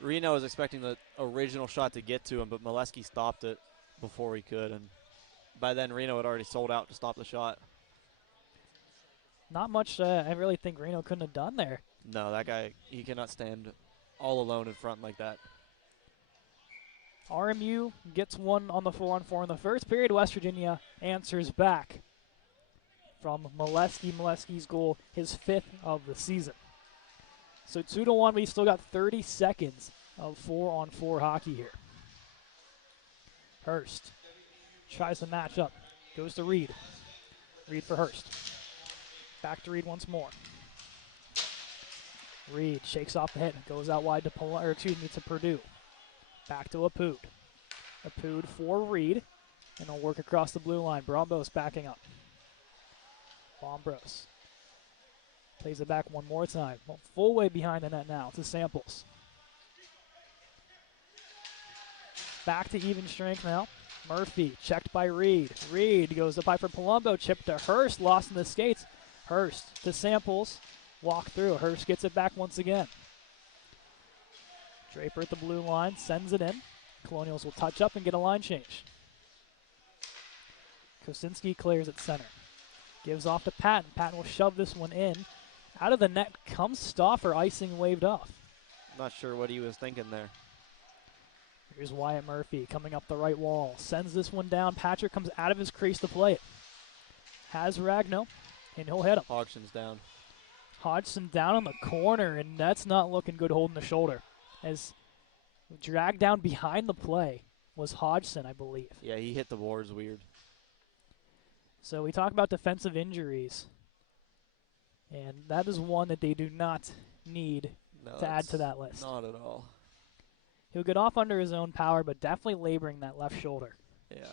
Reno was expecting the original shot to get to him, but Molesky stopped it before he could. And by then, Reno had already sold out to stop the shot. Not much I really think Reno couldn't have done there. No, that guy, he cannot stand all alone in front like that. RMU gets one on the 4-on-4 in the first period. West Virginia answers back from Molesky. Molesky's goal, his 5th of the season. So 2-1, we still got 30 seconds of 4-on-4 hockey here. Hurst tries to match up. Goes to Reed. Reed for Hurst. Back to Reed once more. Reed shakes off the hit and goes out wide to to Purdue. Back to Apood. Apood for Reed. And he'll work across the blue line. Brombos backing up. Brombos plays it back one more time. Full way behind the net now to Samples. Back to even strength now. Murphy checked by Reed. Reed goes up high for Palumbo. Chip to Hurst. Lost in the skates. Hurst to Samples. Walk through. Hurst gets it back once again. Draper at the blue line. Sends it in. Colonials will touch up and get a line change. Kosinski clears at center. Gives off to Patton. Patton will shove this one in. Out of the net comes Stauffer. Icing waved off. Not sure what he was thinking there. Here's Wyatt Murphy coming up the right wall. Sends this one down. Patrick comes out of his crease to play it. Has Ragno, and he'll hit him. Hodgson's down. Hodgson down on the corner, and that's not looking good holding the shoulder. As dragged down behind the play was Hodgson, I believe. Yeah, he hit the boards weird. So we talk about defensive injuries, and that is one that they do not need to add to that list. Not at all. He'll get off under his own power, but definitely laboring that left shoulder. Yeah.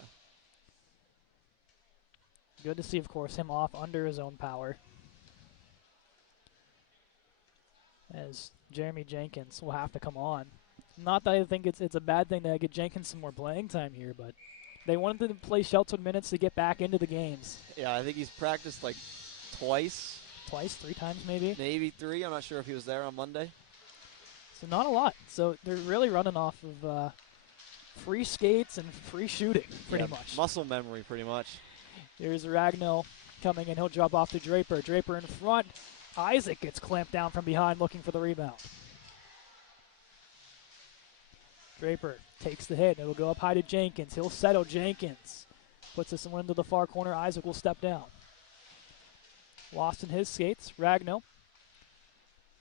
Good to see, of course, him off under his own power. As Jeremy Jenkins will have to come on. Not that I think it's a bad thing to get Jenkins some more playing time here, but they wanted to play sheltered minutes to get back into the games. Yeah, I think he's practiced like twice. Twice, 3 times maybe? Maybe 3. I'm not sure if he was there on Monday. So not a lot. So they're really running off of free skates and free shooting, pretty much. Muscle memory, pretty much. Here's Ragno coming in. He'll drop off to Draper. Draper in front. Isaac gets clamped down from behind looking for the rebound. Draper takes the hit. It'll go up high to Jenkins. He'll settle Jenkins. Puts this one into the far corner. Isaac will step down. Lost in his skates. Ragno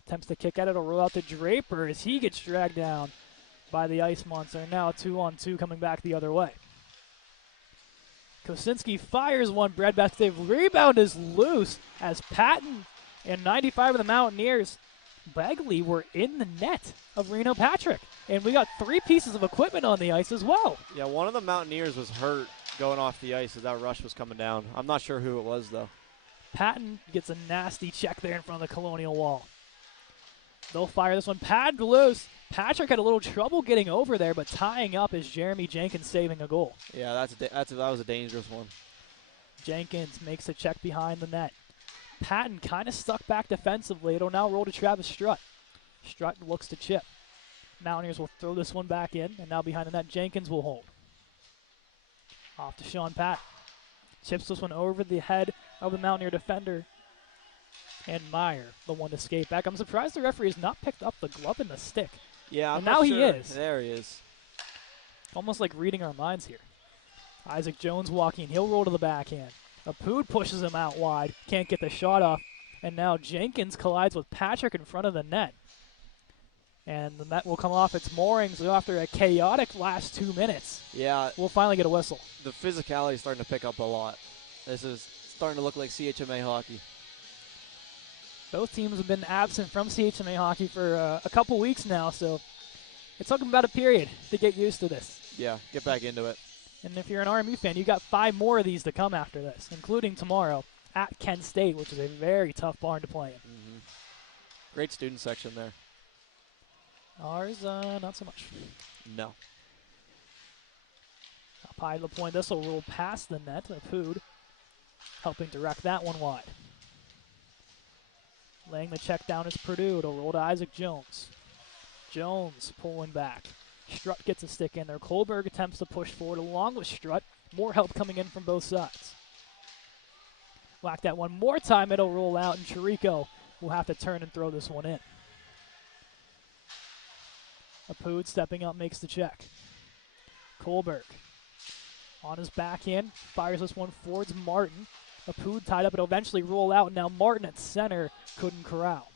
attempts to kick at it. It'll roll out to Draper as he gets dragged down by the Ice Monster. Now 2-on-2 coming back the other way. Kosinski fires one. Breadbasket save. Rebound is loose as Patton and 95 of the Mountaineers, Begley, were in the net of Reno Patrick. And we got 3 pieces of equipment on the ice as well. Yeah, one of the Mountaineers was hurt going off the ice as that rush was coming down. I'm not sure who it was, though. Patton gets a nasty check there in front of the Colonial wall. They'll fire this one. Pad loose. Patrick had a little trouble getting over there, but tying up is Jeremy Jenkins saving a goal. Yeah, that was a dangerous one. Jenkins makes a check behind the net. Patton kind of stuck back defensively. It'll now roll to Travis Strutt. Strutt looks to chip. Mountaineers will throw this one back in, and now behind the net, Jenkins will hold. Off to Sean Patton. Chips this one over the head of the Mountaineer defender. And Meyer, the one to skate back. I'm surprised the referee has not picked up the glove and the stick. Yeah, and now he is. There he is. Almost like reading our minds here. Isaac Jones walking. He'll roll to the backhand. Apud pushes him out wide. Can't get the shot off. And now Jenkins collides with Patrick in front of the net. And the net will come off its moorings after a chaotic last 2 minutes. Yeah. We'll finally get a whistle. The physicality is starting to pick up a lot. This is starting to look like CHMA hockey. Both teams have been absent from CHMA hockey for a couple weeks now, so it's talking about a period to get used to this. Yeah, get back into it. And if you're an RMU fan, you got 5 more of these to come after this, including tomorrow at Kent State, which is a very tough barn to play in. Mm-hmm. Great student section there. Ours, not so much. No. Up high to the point. This will roll past the net of Hood, helping direct that one wide. Laying the check down is Purdue. It'll roll to Isaac Jones. Jones pulling back. Strutt gets a stick in there. Kohlberg attempts to push forward along with Strutt. More help coming in from both sides. Whack that one more time. It'll roll out, and Chirico will have to turn and throw this one in. Apud stepping up makes the check. Kohlberg on his backhand. Fires this one forwards Martin. Apud tied up. It'll eventually roll out. Now Martin at center couldn't corral.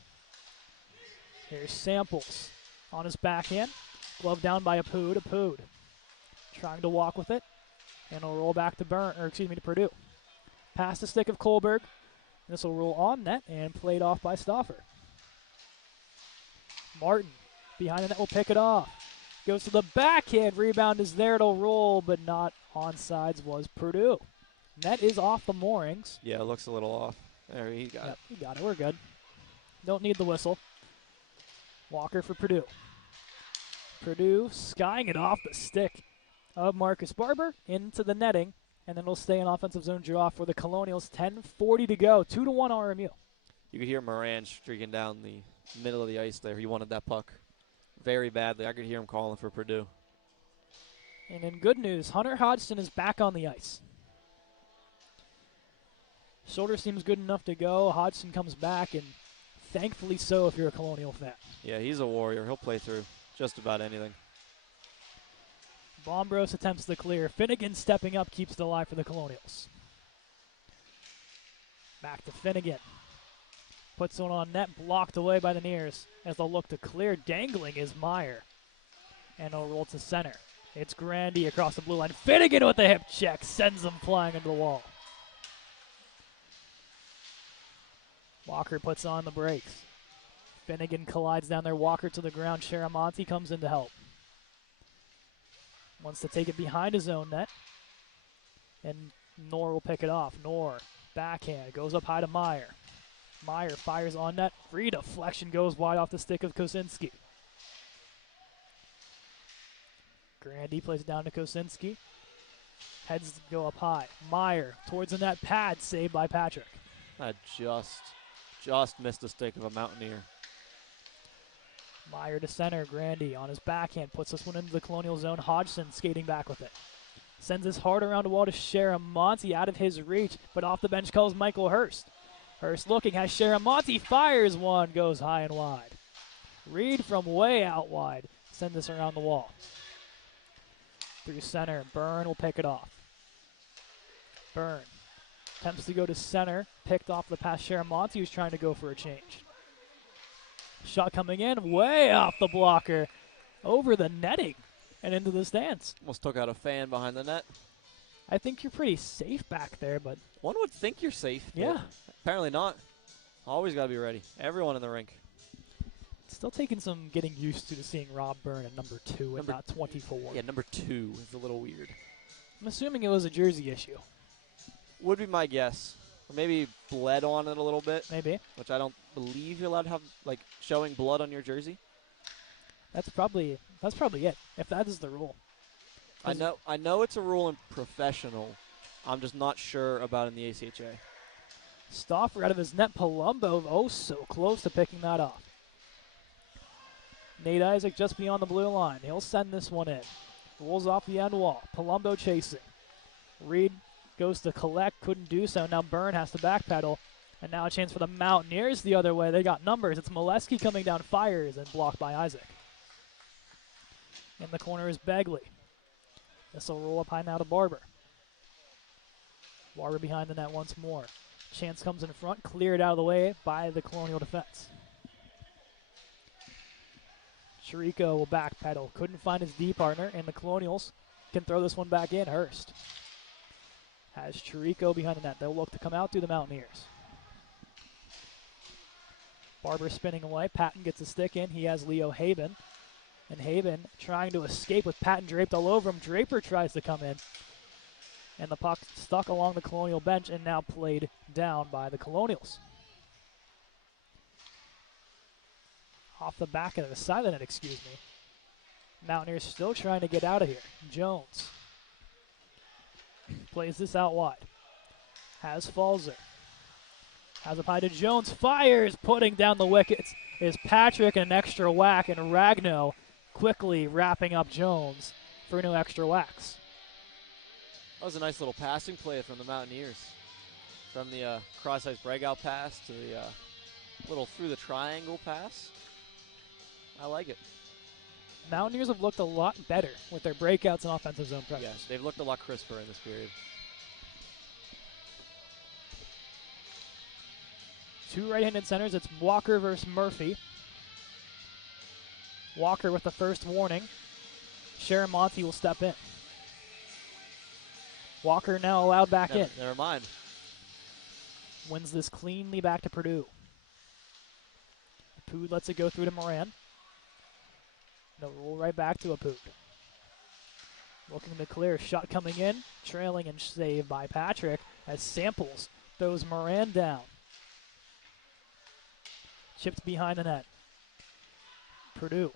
Here's Samples on his backhand. Glove down by Apud. Apud trying to walk with it. And it'll roll back to to Purdue. Past the stick of Kohlberg. This will roll on net and played off by Stauffer. Martin behind the net will pick it off. Goes to the backhand. Rebound is there. It'll roll, but not on sides was Purdue. Net is off the moorings. Yeah, it looks a little off. There, he got it. He got it. We're good. Don't need the whistle. Walker for Purdue. Purdue skying it off the stick of Marcus Barber into the netting, and then it'll stay an offensive zone draw for the Colonials. 10:40 to go, 2-1 RMU. You could hear Moran streaking down the middle of the ice there. He wanted that puck very badly. I could hear him calling for Purdue. And in good news, Hunter Hodgson is back on the ice. Shoulder seems good enough to go. Hodgson comes back, and thankfully so if you're a Colonial fan. Yeah, he's a warrior. He'll play through just about anything. Bombros attempts the clear. Finnegan stepping up keeps it alive for the Colonials. Back to Finnegan. Puts one on net, blocked away by the Nears as they'll look to clear. Dangling is Meyer. And it'll roll to center. It's Grandy across the blue line. Finnegan with the hip check sends him flying into the wall. Walker puts on the brakes. Finnegan collides down there. Walker to the ground. Sharamonte comes in to help. Wants to take it behind his own net. And Knorr will pick it off. Knorr, backhand, goes up high to Meyer. Meyer fires on net. Free deflection goes wide off the stick of Kosinski. Grandy plays it down to Kosinski. Heads go up high. Meyer towards the net. Pad saved by Patrick. I just missed the stick of a Mountaineer. Meyer to center. Grandy on his backhand puts this one into the Colonial zone. Hodgson skating back with it. Sends his hard around the wall to Sharamonte out of his reach, but off the bench calls Michael Hurst. Hurst looking, has Sharamonte, fires one, goes high and wide. Reed from way out wide. Send this around the wall. Through center. Byrne will pick it off. Byrne attempts to go to center. Picked off the pass. Sharamonte, who's trying to go for a change. Shot coming in. Way off the blocker. Over the netting and into the stands. Almost took out a fan behind the net. I think you're pretty safe back there, but... One would think you're safe. Yeah. Apparently not. Always got to be ready. Everyone in the rink. Still taking some getting used to seeing Rob Byrne at number 2 and not 24. Yeah, number 2 is a little weird. I'm assuming it was a jersey issue. Would be my guess. Or maybe bled on it a little bit. Maybe. Which I don't believe you're allowed to have, like, showing blood on your jersey. That's probably it, if that is the rule. I know it's a rule in professional. I'm just not sure about in the ACHA. Stauffer out of his net. Palumbo, oh, so close to picking that off. Nate Isaac just beyond the blue line. He'll send this one in. Rolls off the end wall. Palumbo chasing. Reed goes to collect. Couldn't do so. Now Byrne has to backpedal. And now a chance for the Mountaineers the other way. They got numbers. It's Molesky coming down, fires, and blocked by Isaac. In the corner is Begley. This will roll up high now to Barber. Barber behind the net once more. Chance comes in front, cleared out of the way by the Colonial defense. Chirico will backpedal. Couldn't find his D partner, and the Colonials can throw this one back in. Hurst has Chirico behind the net. They'll look to come out through the Mountaineers. Barber spinning away. Patton gets a stick in. He has Leo Haben. And Haben trying to escape with Patton draped all over him. Draper tries to come in. And the puck stuck along the Colonial bench and now played down by the Colonials. Off the back of the side of the net, excuse me. Mountaineers still trying to get out of here. Jones plays this out wide. Has Falzer. Has a high to Jones. Fires, putting down the wickets is Patrick, and an extra whack, and Ragno quickly wrapping up Jones for no extra whacks. That was a nice little passing play from the Mountaineers. From the cross-ice breakout pass to the little through the triangle pass. I like it. Mountaineers have looked a lot better with their breakouts and offensive zone pressures. Yes, they've looked a lot crisper in this period. Two right-handed centers. It's Walker versus Murphy. Walker with the first warning. Sharamonte will step in. Walker now allowed back in. Never mind. Wins this cleanly back to Purdue. Apoud lets it go through to Moran. No roll right back to Apoud. Looking to clear. Shot coming in. Trailing and saved by Patrick as Samples throws Moran down. Chipped behind the net. Purdue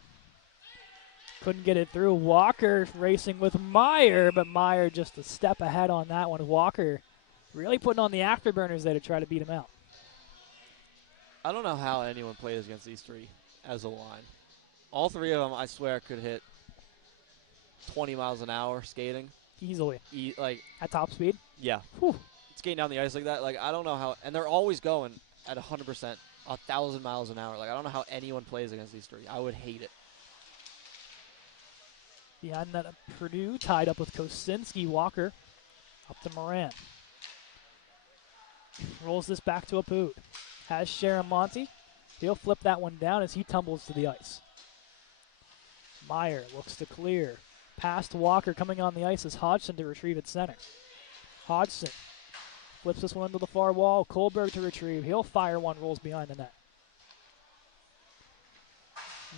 Couldn't get it through. Walker racing with Meyer, but Meyer just a step ahead on that one. Walker really putting on the afterburners there to try to beat him out. I don't know how anyone plays against these three as a line. All three of them, I swear, could hit 20 miles an hour skating. Easily. Like at top speed? Yeah. Whew. Skating down the ice like that. Like, I don't know how. And they're always going at 100%, 1,000 miles an hour. Like, I don't know how anyone plays against these three. I would hate it. Behind that, Purdue tied up with Kosinski. Walker up to Moran. Rolls this back to Apud. Has Sharamonte. He'll flip that one down as he tumbles to the ice. Meyer looks to clear. Past Walker, coming on the ice is Hodgson to retrieve at center. Hodgson flips this one to the far wall. Kohlberg to retrieve. He'll fire one, rolls behind the net.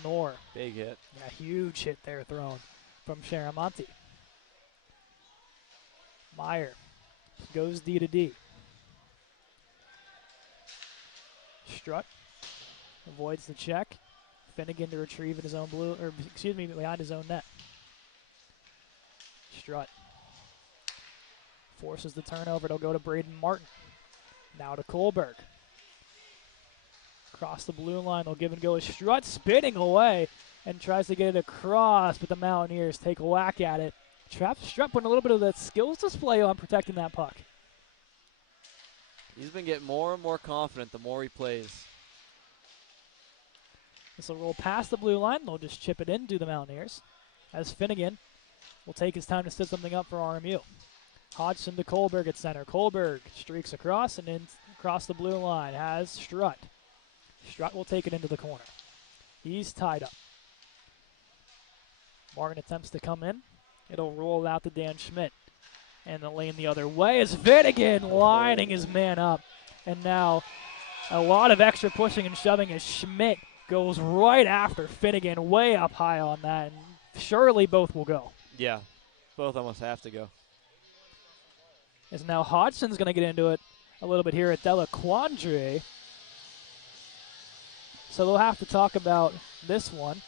Knorr. Big hit. Yeah, huge hit there thrown from Sharamonte. Meyer goes D to D. Strutt avoids the check. Finnegan to retrieve in his own behind his own net. Strutt forces the turnover. It'll go to Braden Martin. Now to Kohlberg. Across the blue line, they'll give and go. Strutt spinning away and tries to get it across, but the Mountaineers take a whack at it. Strutt putting a little bit of that skills display on protecting that puck. He's been getting more and more confident the more he plays. This will roll past the blue line. They'll just chip it in to the Mountaineers. As Finnegan will take his time to set something up for RMU. Hodgson to Kohlberg at center. Kohlberg streaks across and in across the blue line. Has Strutt. Strutt will take it into the corner. He's tied up. Martin attempts to come in. It'll roll out to Dan Schmidt. And the lane the other way is Finnegan lining his man up. And now a lot of extra pushing and shoving as Schmidt goes right after Finnegan, way up high on that. And surely both will go. Yeah, both almost have to go. As now Hodgson's going to get into it a little bit here at Della Quandre. So they'll have to talk about this one.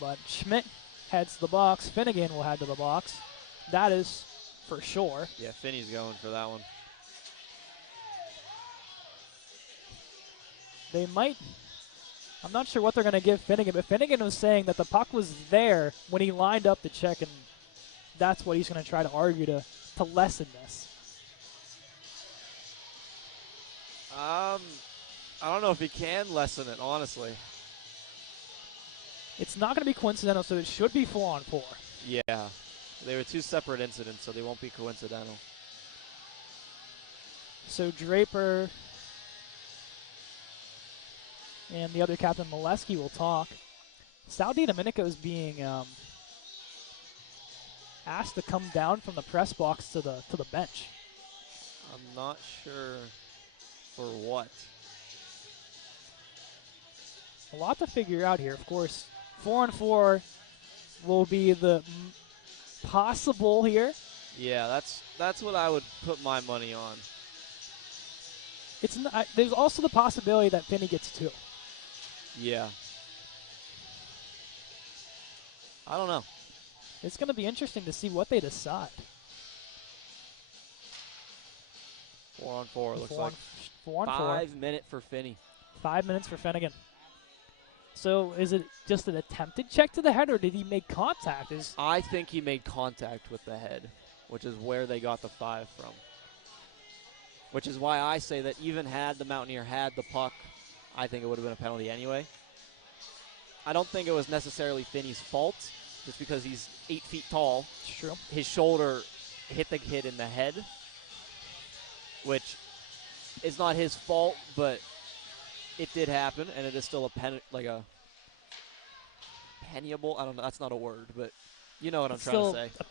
But Schmidt heads to the box. Finnegan will head to the box. That is for sure. Yeah, Finney's going for that one. They might. I'm not sure what they're going to give Finnegan, but Finnegan was saying that the puck was there when he lined up the check, and that's what he's going to try to argue to lessen this. I don't know if he can lessen it, honestly. It's not going to be coincidental, so it should be 4-on-4. Yeah. They were two separate incidents, so they won't be coincidental. So Draper and the other captain, Molesky, will talk. Saudi Domenico is being asked to come down from the press box to the bench. I'm not sure for what. A lot to figure out here. Of course, 4-on-4 will be the possible here. Yeah, that's what I would put my money on. It's not, there's also the possibility that Finney gets 2. Yeah. I don't know. It's going to be interesting to see what they decide. 4-on-4 looks like. 4-on-4. 5 minute for Finney. 5 minutes for Finnegan. So is it just an attempted check to the head, or did he make contact? I think he made contact with the head, which is where they got the 5 from. Which is why I say that even had the Mountaineer had the puck, I think it would have been a penalty anyway. I don't think it was necessarily Finney's fault, just because he's 8 feet tall. It's true. His shoulder hit the kid in the head, which is not his fault, but it did happen, and it is still a peniable. I don't know. That's not a word, but you know what I'm trying to say. A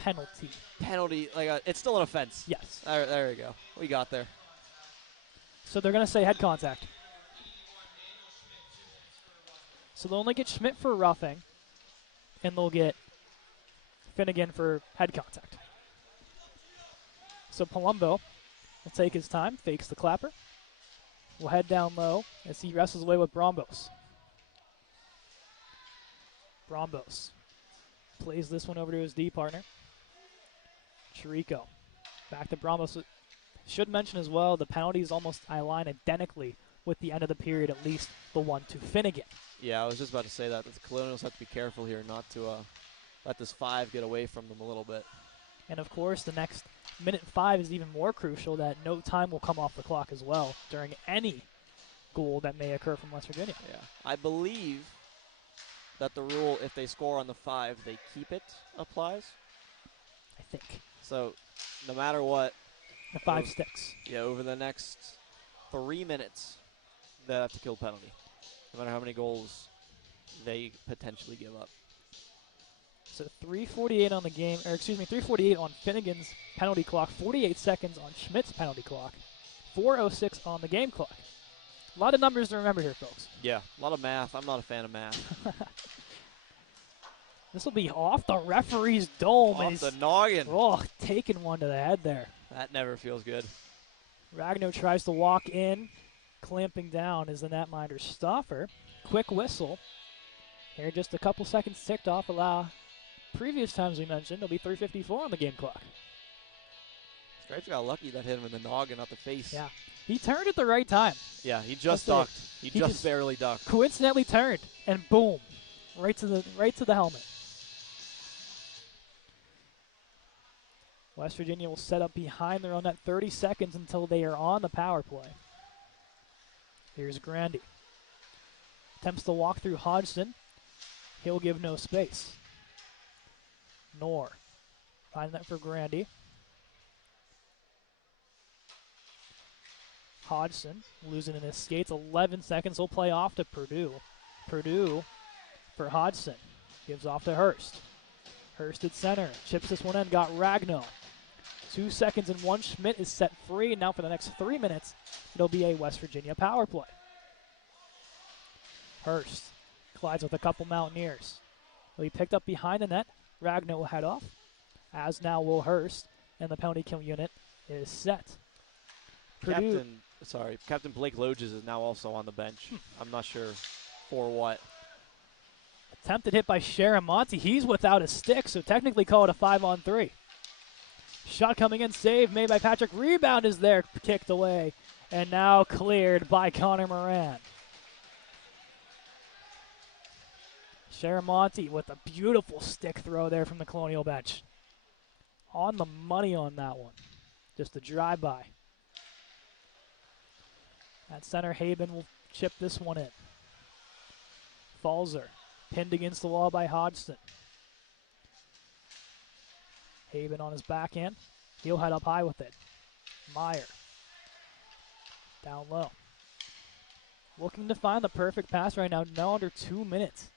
penalty. Penalty, it's still an offense. Yes. There we go. We got there. So they're going to say head contact. So they'll only get Schmidt for roughing, and they'll get Finnegan for head contact. So Palumbo will take his time, fakes the clapper. Will head down low as he wrestles away with Brombos. Brombos plays this one over to his D partner. Chirico back to Brombos. Should mention as well, the penalties almost align identically with the end of the period, at least the one to Finnegan. Yeah, I was just about to say that. The Colonials have to be careful here not to let this 5 get away from them a little bit. And of course, the next minute 5 is even more crucial, that no time will come off the clock as well during any goal that may occur from West Virginia. Yeah, I believe that the rule, if they score on the 5, they keep it, applies. I think. So no matter what, The 5 sticks. Yeah, over the next 3 minutes, they have to kill penalty, no matter how many goals they potentially give up. So 3:48 on the game, or excuse me, 3:48 on Finnegan's penalty clock, 48 seconds on Schmidt's penalty clock, 4:06 on the game clock. A lot of numbers to remember here, folks. Yeah, a lot of math. I'm not a fan of math. This will be off the referee's dome. Off the noggin. Oh, taking one to the head there. That never feels good. Ragno tries to walk in, clamping down is the netminder Stoffer. Quick whistle. Here, just a couple seconds ticked off. Previous times we mentioned, it'll be 3:54 on the game clock. Stripes got lucky that hit him in the noggin, not the face. Yeah, he turned at the right time. Yeah, he just That's ducked. He just barely ducked. Coincidentally turned, and boom, right to the helmet. West Virginia will set up behind their own net, 30 seconds until they are on the power play. Here's Grandy. Attempts to walk through Hodgson. He'll give no space. Knorr. Find that for Grandy. Hodgson losing in his skates. 11 seconds. He'll play off to Purdue. Purdue for Hodgson. Gives off to Hurst. Hurst at center. Chips this one in. Got Ragno. 2 seconds and 1. Schmidt is set free. And now for the next 3 minutes, it'll be a West Virginia power play. Hurst collides with a couple Mountaineers. He'll be picked up behind the net. Ragno will head off, as now will Hurst, and the penalty kill unit is set. Captain Blake Loges is now also on the bench. I'm not sure for what. Attempted hit by Sharamonte. He's without a stick, so technically call it a 5-on-3. Shot coming in, save made by Patrick. Rebound is there, kicked away, and now cleared by Connor Moran. Sharamonte with a beautiful stick throw there from the Colonial bench. On the money on that one. Just a drive-by. At center, Haben will chip this one in. Falzer pinned against the wall by Hodgson. Haben on his backhand. He'll head up high with it. Meyer. Down low. Looking to find the perfect pass right now. Now under 2 minutes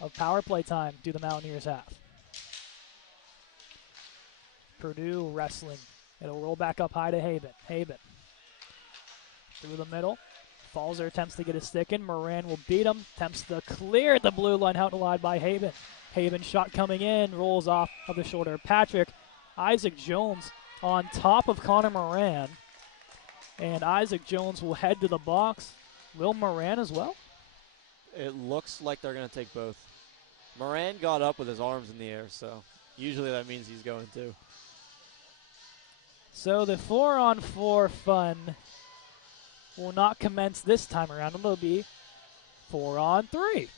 of power play time do the Mountaineers have. Purdue wrestling. It'll roll back up high to Haben. Haben. Through the middle. Falzer attempts to get a stick in. Moran will beat him. Attempts to clear the blue line out wide by Haben. Haben shot coming in. Rolls off of the shoulder of Patrick. Isaac Jones on top of Connor Moran. And Isaac Jones will head to the box. Will Moran as well? It looks like they're going to take both. Moran got up with his arms in the air, so usually that means he's going to. So the 4-on-4 fun will not commence this time around. It'll be 4-on-3.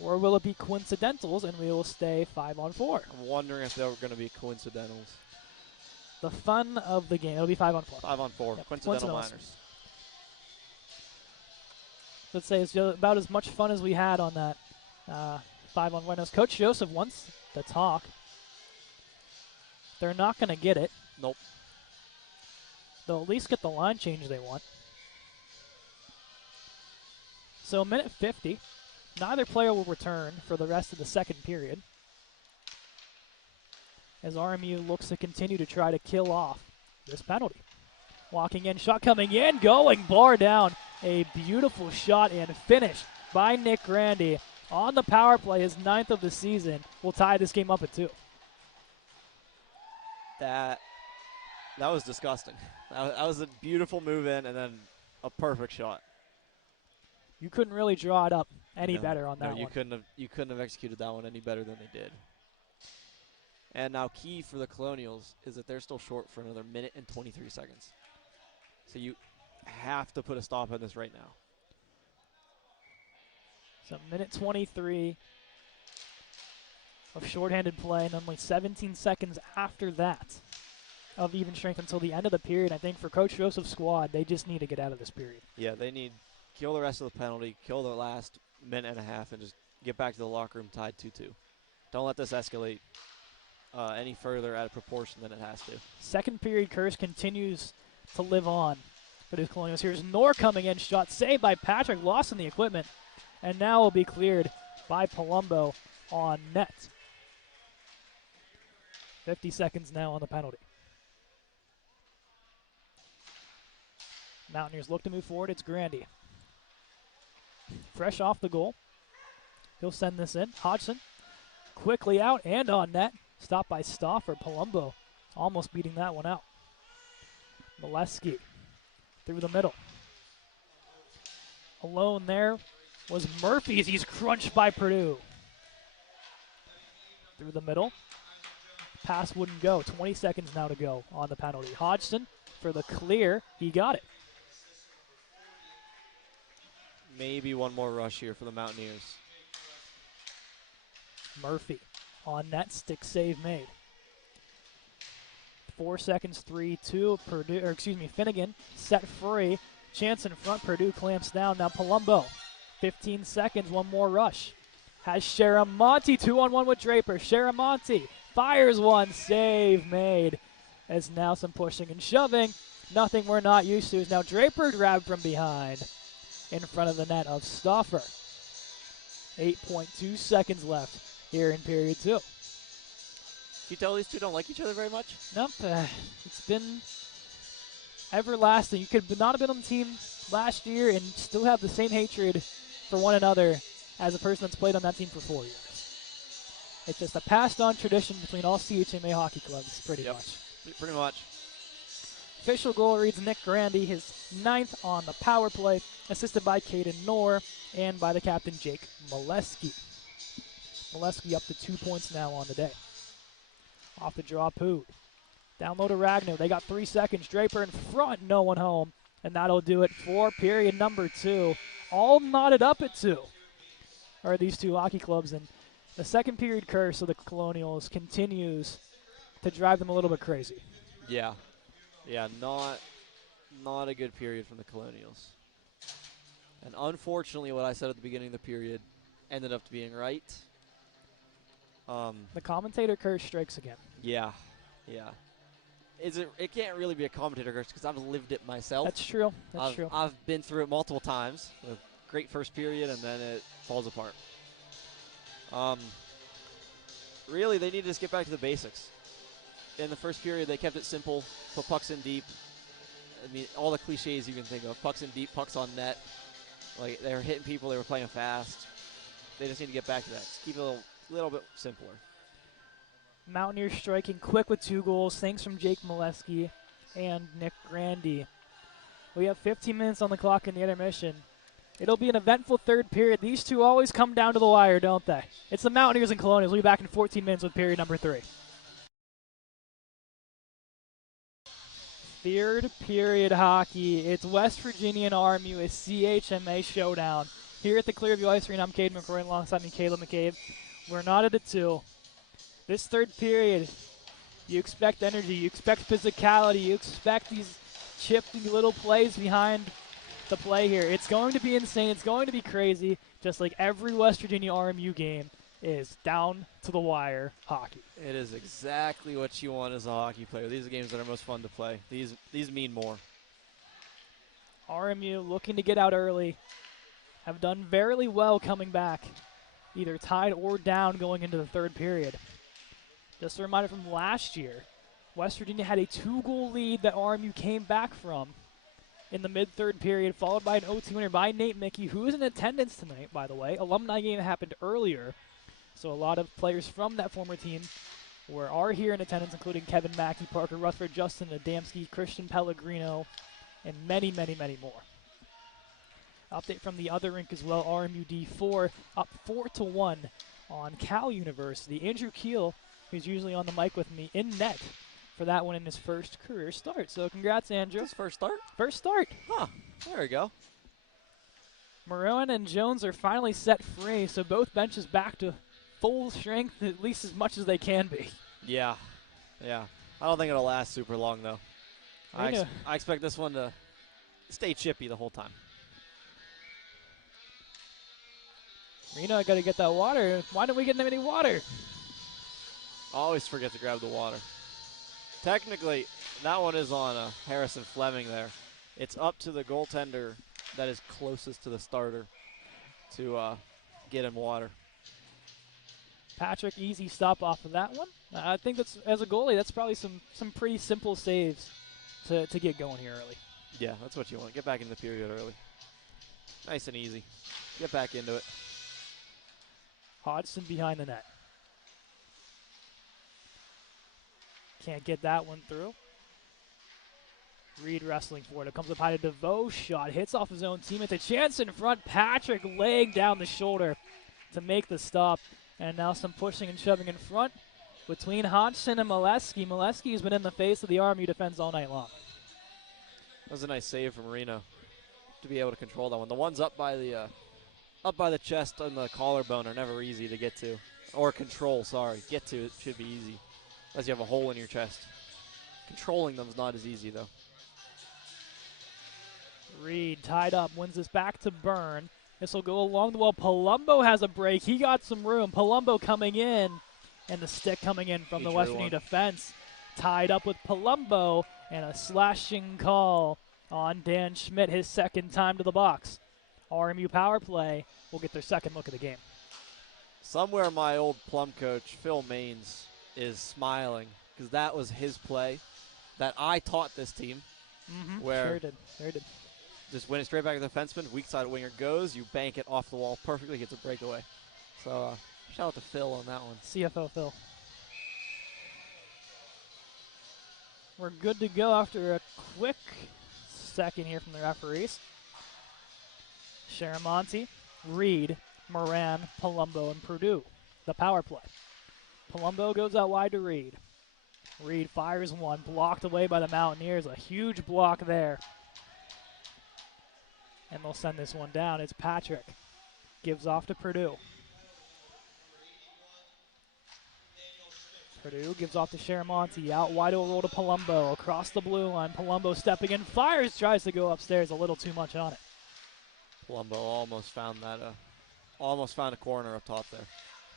Or will it be coincidentals and we will stay 5-on-4? I'm wondering if they were going to be coincidentals. The fun of the game. It'll be 5-on-4. 5-on-4. Yep. Coincidental minors. Let's say it's about as much fun as we had on that 5-on-1. As Coach Joseph wants to talk. They're not going to get it. Nope. They'll at least get the line change they want. So a minute 50. Neither player will return for the rest of the second period. As RMU looks to continue to try to kill off this penalty. Walking in, shot coming in, going, bar down. A beautiful shot and finish by Nick Grandy on the power play, his 9th of the season. Will tie this game up at 2. That was disgusting. That was a beautiful move in and then a perfect shot. You couldn't really draw it up any No, better on that no, you one. you couldn't have executed that one any better than they did. And now key for the Colonials is that they're still short for another minute and 23 seconds. So you have to put a stop on this right now. So minute 23 of shorthanded play, and only 17 seconds after that of even strength until the end of the period. I think for Coach Joseph's squad, they just need to get out of this period. Yeah, they need kill the rest of the penalty, kill the last minute and a half, and just get back to the locker room tied 2-2. Don't let this escalate any further out of proportion than it has to. Second period curse continues to live on for the Colonials. Here's Knorr coming in, shot saved by Patrick, lost in the equipment, and now will be cleared by Palumbo on net. 50 seconds now on the penalty. Mountaineers look to move forward. It's Grandy. Fresh off the goal. He'll send this in. Hodgson quickly out and on net. Stopped by Stauffer. Palumbo almost beating that one out. Molesky through the middle. Alone there was Murphy as he's crunched by Purdue. Through the middle. Pass wouldn't go. 20 seconds now to go on the penalty. Hodgson for the clear. He got it. Maybe one more rush here for the Mountaineers. Murphy on net, stick save made. 4 seconds, 3-2. Purdue, or excuse me, Finnegan set free. Chance in front. Purdue clamps down. Now Palumbo. 15 seconds. One more rush. Has Sharamonte 2-on-1 with Draper. Sharamonte fires one. Save made. As now some pushing and shoving. Nothing we're not used to. Is now Draper grabbed from behind in front of the net of Stauffer. 8.2 seconds left here in period 2. Can you tell these two don't like each other very much? Nope. It's been everlasting. You could not have been on the team last year and still have the same hatred for one another as a person that's played on that team for 4 years. It's just a passed-on tradition between all CHMA hockey clubs, pretty much. Pretty much. Official goal reads Nick Grandy, his 9th on the power play, assisted by Caden Knorr and by the captain, Jake Molesky. Molesky up to 2 points now on the day. Off the draw, Pood. Down low to Ragnar. They got 3 seconds. Draper in front, no one home. And that'll do it for period number 2. All knotted up at 2 are these two hockey clubs. And the second period curse of the Colonials continues to drive them a little bit crazy. Yeah. Yeah, not a good period from the Colonials. And unfortunately, what I said at the beginning of the period ended up being right. The commentator curse strikes again. Yeah. It can't really be a commentator curse because I've lived it myself. That's true. That's true. I've been through it multiple times. A great first period, and then it falls apart. Really, they need to just get back to the basics. In the first period, they kept it simple, put pucks in deep. I mean, all the cliches you can think of. Pucks in deep, pucks on net. Like, they were hitting people, they were playing fast. They just need to get back to that. Just keep it a little bit simpler. Mountaineers striking quick with 2 goals. Thanks from Jake Molesky and Nick Grandy. We have 15 minutes on the clock in the intermission. It'll be an eventful third period. These two always come down to the wire, don't they? It's the Mountaineers and Colonials. We'll be back in 14 minutes with period number 3. Third period hockey. It's West Virginia and RMU, a CHMA showdown. Here at the Clearview Ice Arena, I'm Cade McCrory alongside me, Caleb McCabe. We're not at a 2. This third period, you expect energy, you expect physicality, you expect these chippy little plays behind the play here. It's going to be insane. It's going to be crazy, just like every West Virginia RMU game is down to the wire hockey. It is exactly what you want as a hockey player. These are games that are most fun to play. These mean more. RMU looking to get out early. Have done very well coming back, either tied or down going into the third period. Just a reminder from last year, West Virginia had a 2-goal lead that RMU came back from in the mid-third period, followed by an OT winner by Nate Mickey, who is in attendance tonight, by the way. Alumni game happened earlier, so a lot of players from that former team are here in attendance, including Kevin Mackey, Parker Rutherford, Justin Adamski, Christian Pellegrino, and many, many, many more. Update from the other rink as well. RMU D4 up 4-1 on Cal University. Andrew Keel, who's usually on the mic with me, in net for that one in his first career start. So congrats, Andrew. His first start? First start. Huh. There we go. Maroon and Jones are finally set free, so both benches back to full strength, at least as much as they can be. Yeah. Yeah. I don't think it'll last super long, though. I expect this one to stay chippy the whole time. Reno, I got to get that water. Why don't we get any water? Always forget to grab the water. Technically, that one is on Harrison Fleming there. It's up to the goaltender that is closest to the starter to get him water. Patrick, easy stop off of that one. I think that's, as a goalie, that's probably some pretty simple saves to get going here early. Yeah, that's what you want. Get back into the period early. Nice and easy. Get back into it. Hodgson behind the net. Can't get that one through. Reed wrestling for it. It comes up high to DeVoe. Shot hits off his own teammate. A chance in front. Patrick leg down the shoulder to make the stop. And now some pushing and shoving in front between Hodgson and Molesky. Molesky has been in the face of the RMU defense all night long. That was a nice save from Reno to be able to control that one. The ones up by the chest and the collarbone are never easy to get to. Or control, sorry. Get to it should be easy. Unless you have a hole in your chest. Controlling them is not as easy, though. Reed tied up, wins this back to Byrne. This will go along the wall. Palumbo has a break. He got some room. Palumbo coming in, and the stick coming in from the West Virginia defense. Tied up with Palumbo, and a slashing call on Dan Schmidt, his second time to the box. RMU power play will get their second look at the game. Somewhere my old Plum coach, Phil Maines, is smiling because that was his play that I taught this team. Where Sure did. Just win it straight back to the defenseman. Weak side winger goes. You bank it off the wall perfectly. Gets a breakaway. So shout out to Phil on that one. CFO Phil. We're good to go after a quick second here from the referees. Sharamonte, Reed, Moran, Palumbo, and Purdue. The power play. Palumbo goes out wide to Reed. Reed fires one, blocked away by the Mountaineers. A huge block there. And they'll send this one down. It's Patrick. Gives off to Purdue. Purdue gives off to Sharamonte. Out wide, will roll to Palumbo. Across the blue line. Palumbo stepping in. Fires. Tries to go upstairs. A little too much on it. Palumbo almost found a corner up top there.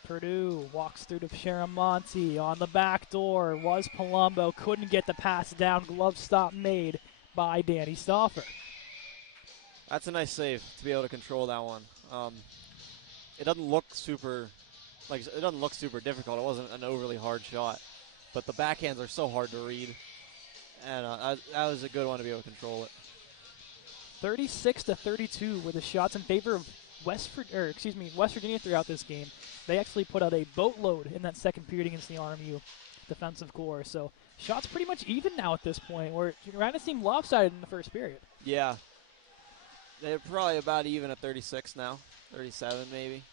Purdue walks through to Sharamonte on the back door. Was Palumbo. Couldn't get the pass down. Glove stop made by Danny Stauffer. That's a nice save to be able to control that one. It doesn't look super difficult. It wasn't an overly hard shot, but the backhands are so hard to read, and that was a good one to be able to control it. 36-32 were the shots in favor of West Virginia throughout this game. They actually put out a boatload in that second period against the RMU defensive core. So shots pretty much even now at this point, where it kind of seemed lopsided in the first period. Yeah. They're probably about even at 36 now, 37 maybe.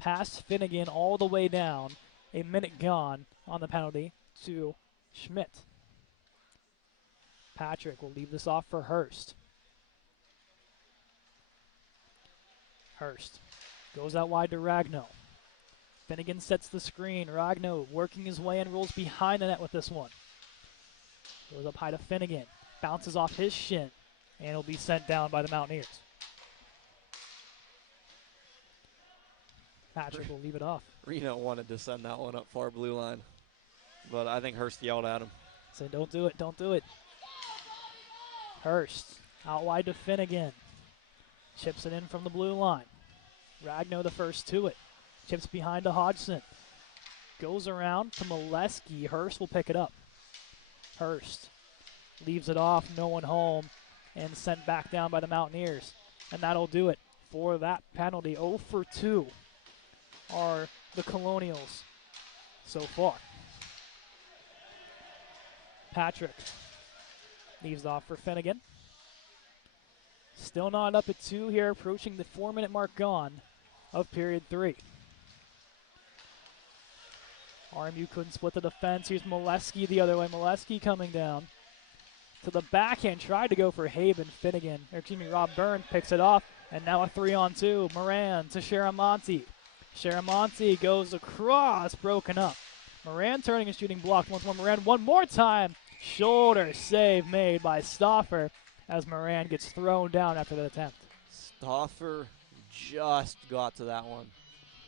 Pass Finnegan all the way down. A minute gone on the penalty to Schmidt. Patrick will leave this off for Hurst. Hurst goes out wide to Ragno. Finnegan sets the screen. Ragno working his way and rolls behind the net with this one. Goes up high to Finnegan. Bounces off his shin. And will be sent down by the Mountaineers. Patrick will leave it off. Reno wanted to send that one up far blue line, but I think Hurst yelled at him. Said, don't do it, don't do it. Hurst out wide to Finnegan. Chips it in from the blue line. Ragno the first to it. Chips behind to Hodgson. Goes around to Molesky. Hurst will pick it up. Hurst leaves it off, no one home, and sent back down by the Mountaineers. And that'll do it for that penalty. 0 for 2 are the Colonials so far. Patrick leaves off for Finnegan. Still not up at 2 here, approaching the 4-minute mark gone of period 3. RMU couldn't split the defense. Here's Molesky the other way. Molesky coming down to the backhand. Tried to go for Haben. Rob Burns picks it off. And now a 3-on-2. Moran to Sharamonte. Sharamonte goes across, broken up. Moran turning and shooting blocked. Once more Moran, one more time. Shoulder save made by Stauffer as Moran gets thrown down after that attempt. Stauffer just got to that one.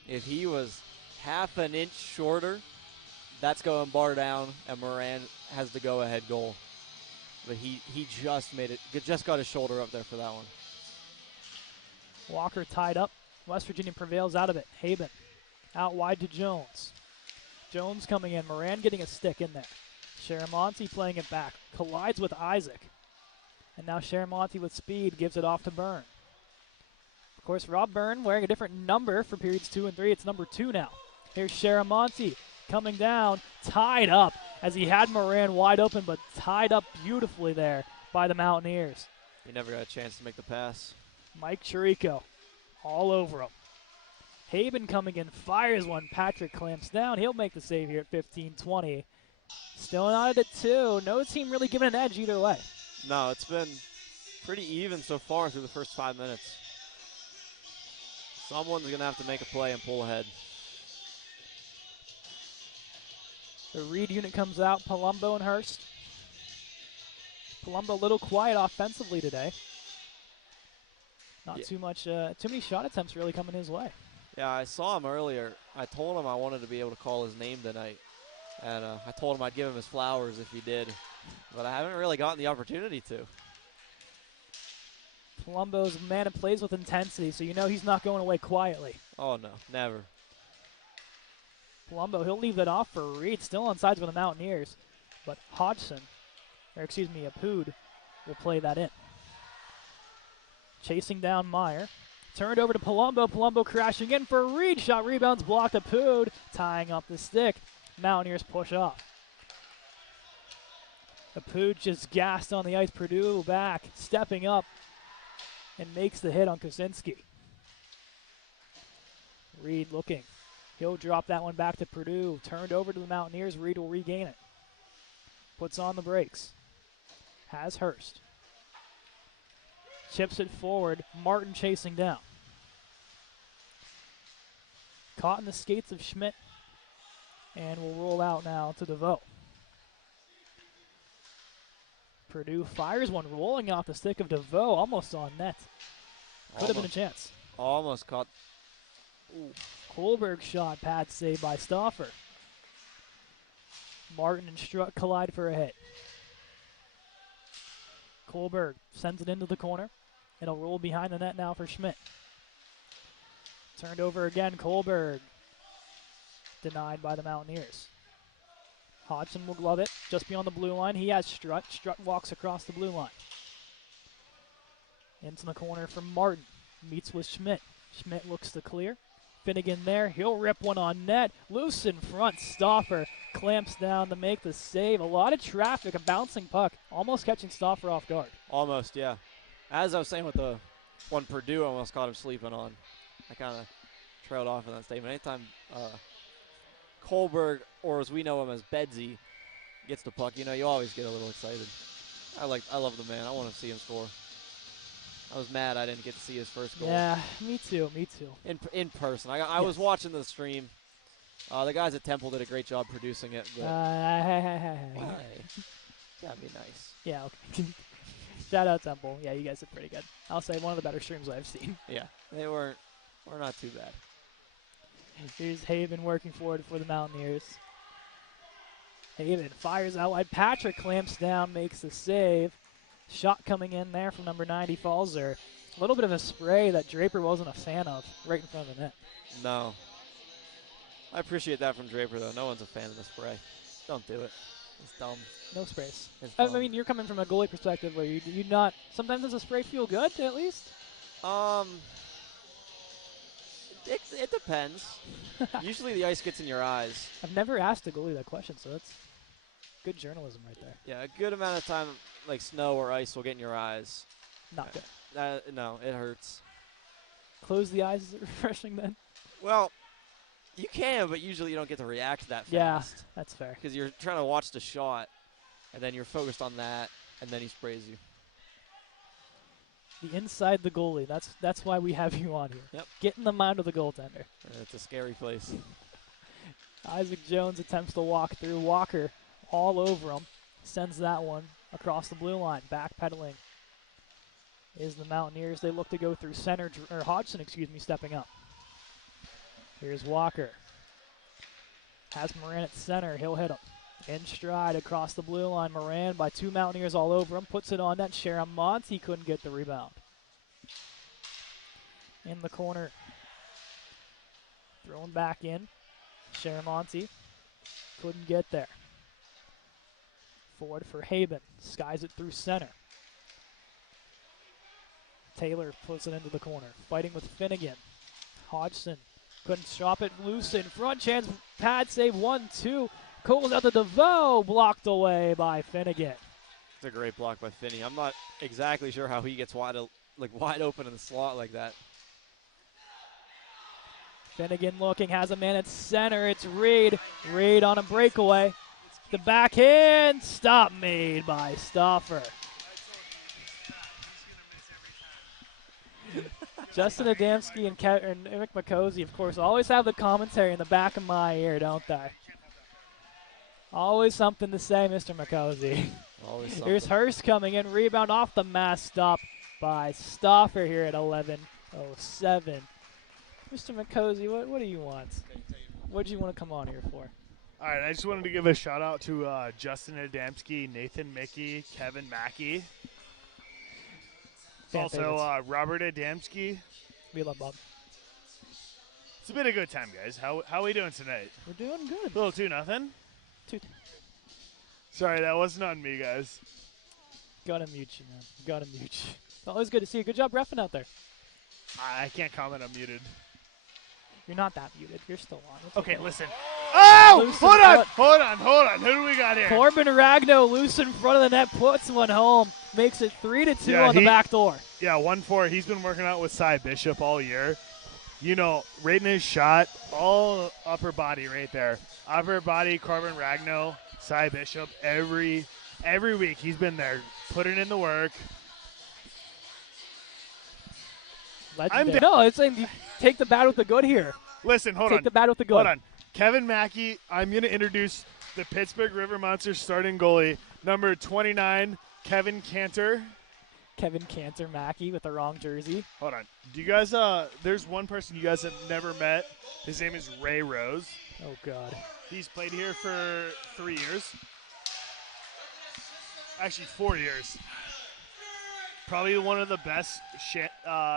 If he was half an inch shorter, that's going bar down, and Moran has the go-ahead goal. But he just made it, just got his shoulder up there for that one. Walker tied up. West Virginia prevails out of it. Haben out wide to Jones. Jones coming in. Moran getting a stick in there. Sharamonte playing it back. Collides with Isaac. And now Sharamonte with speed gives it off to Byrne. Of course, Rob Byrne wearing a different number for periods 2 and 3. It's number 2 now. Here's Sharamonte coming down, tied up as he had Moran wide open, but tied up beautifully there by the Mountaineers. He never got a chance to make the pass. Mike Chirico all over him. Haben coming in, fires one. Patrick clamps down. He'll make the save here at 15-20. Still not at 2. No team really giving an edge either way. No, it's been pretty even so far through the first 5 minutes. Someone's going to have to make a play and pull ahead. The Reed unit comes out, Palumbo and Hurst. Palumbo a little quiet offensively today. Not too much, too many shot attempts really coming his way. Yeah, I saw him earlier. I told him I wanted to be able to call his name tonight. And I told him I'd give him his flowers if he did. But I haven't really gotten the opportunity to. Palumbo's a man that plays with intensity, so you know he's not going away quietly. Oh, no, never. Palumbo, he'll leave that off for Reed, still on sides with the Mountaineers. But Apud will play that in. Chasing down Meyer. Turned over to Palumbo. Palumbo crashing in for Reed. Shot rebounds blocked. Apud tying up the stick. Mountaineers push off. Apud just gassed on the ice. Purdue back, stepping up, and makes the hit on Kosinski. Reed looking. He'll drop that one back to Purdue. Turned over to the Mountaineers. Reed will regain it. Puts on the brakes. Has Hurst. Chips it forward. Martin chasing down. Caught in the skates of Schmidt. And will roll out now to DeVoe. Purdue fires one, rolling off the stick of DeVoe, almost on net. Could have been a chance. Almost caught. Ooh. Kohlberg shot, pad save by Stauffer. Martin and Strutt collide for a hit. Kohlberg sends it into the corner. It'll roll behind the net now for Schmidt. Turned over again, Kohlberg. Denied by the Mountaineers. Hodgson will glove it just beyond the blue line. He has Strutt. Strutt walks across the blue line. Into the corner from Martin. Meets with Schmidt. Schmidt looks to clear. Finnegan there. He'll rip one on net. Loose in front. Stauffer clamps down to make the save. A lot of traffic. A bouncing puck. Almost catching Stauffer off guard. Almost, yeah. As I was saying with the one Purdue, I almost caught him sleeping on. I kind of trailed off in that statement. Anytime Kohlberg, or as we know him as Bedsy, gets the puck, you know, you always get a little excited. I love the man. I want to see him score. I was mad I didn't get to see his first goal. Yeah, me too. In person. I was watching the stream. The guys at Temple did a great job producing it. But that'd be nice. Yeah, okay. Shout out Temple. Yeah, you guys did pretty good. I'll say one of the better streams I've seen. Yeah, we're not too bad. Here's Haben working forward for the Mountaineers. Haben fires out wide. Patrick clamps down, makes the save. Shot coming in there from number 90, Falzer. A little bit of a spray that Draper wasn't a fan of right in front of the net. No. I appreciate that from Draper, though. No one's a fan of the spray. Don't do it. It's dumb. No sprays. I mean, you're coming from a goalie perspective where you not. Sometimes does a spray feel good at least? It depends. Usually the ice gets in your eyes. I've never asked a goalie that question, so that's good journalism right there. Yeah, a good amount of time, like snow or ice, will get in your eyes. Not good. No, it hurts. Close the eyes. Is it refreshing then? Well, you can, but usually you don't get to react that fast. Yeah, that's fair. Because you're trying to watch the shot, and then you're focused on that, and then he sprays you. The inside the goalie. That's why we have you on here. Yep. Get in the mind of the goaltender. It's a scary place. Isaac Jones attempts to walk through. Walker all over him. Sends that one across the blue line. Backpedaling is the Mountaineers. They look to go through center, or Hodgson, stepping up. Here's Walker. Has Moran at center. He'll hit him. In stride across the blue line. Moran by 2 Mountaineers all over him. Puts it on net. Sharamonte couldn't get the rebound. In the corner. Thrown back in. Sharamonte couldn't get there. Forward for Haben. Skies it through center. Taylor puts it into the corner. Fighting with Finnegan. Hodgson couldn't stop it. Loose in front. Chance. Pad save. 1-2. Coles out the DeVoe. Blocked away by Finnegan. It's a great block by Finney. I'm not exactly sure how he gets wide open in the slot like that. Finnegan looking. Has a man at center. It's Reed. Reed on a breakaway. The backhand. Stop made by Stauffer. Justin Adamski and Eric McCosey, of course, always have the commentary in the back of my ear, don't they? Always something to say, Mr. McCosey. Always something. Here's Hurst coming in. Rebound off the mass stop by Stauffer here at 11:07. Mr. McCosey, what do you want? What do you want to come on here for? All right, I just wanted to give a shout out to Justin Adamski, Nathan Mickey, Kevin Mackey. Fan Also, favorites. Robert Adamski. We love Bob. It's been a good time, guys. How are we doing tonight? We're doing good. Little 2-0. Two. Sorry, that wasn't on me, guys. Gotta mute you, man. Gotta mute you. It's always good to see you. Good job reffing out there. I can't comment. I'm muted. You're not that muted. You're still on. It's Okay, okay. listen. Oh! Loose in Hold on! front. Hold on. Who do we got here? Corbin Ragno loose in front of the net, puts one home, makes it 3-2 Yeah, on the back door. Yeah, 1-4. He's been working out with Cy Bishop all year. You know, rating his shot, all upper body right there. Upper body, Corbin Ragno, Cy Bishop. Every week he's been there, putting in the work. Legendary. No, it's saying you take the bad with the good here. Listen, hold Take on. the bad with the good. Hold on. Kevin Mackey, I'm going to introduce the Pittsburgh River Monsters starting goalie, number 29, Kevin Cantor. Kevin Cantor Mackey with the wrong jersey. Hold on. Do you guys, there's one person you guys have never met. His name is Ray Rose. Oh, God. He's played here for 3 years. Actually, 4 years. Probably one of the best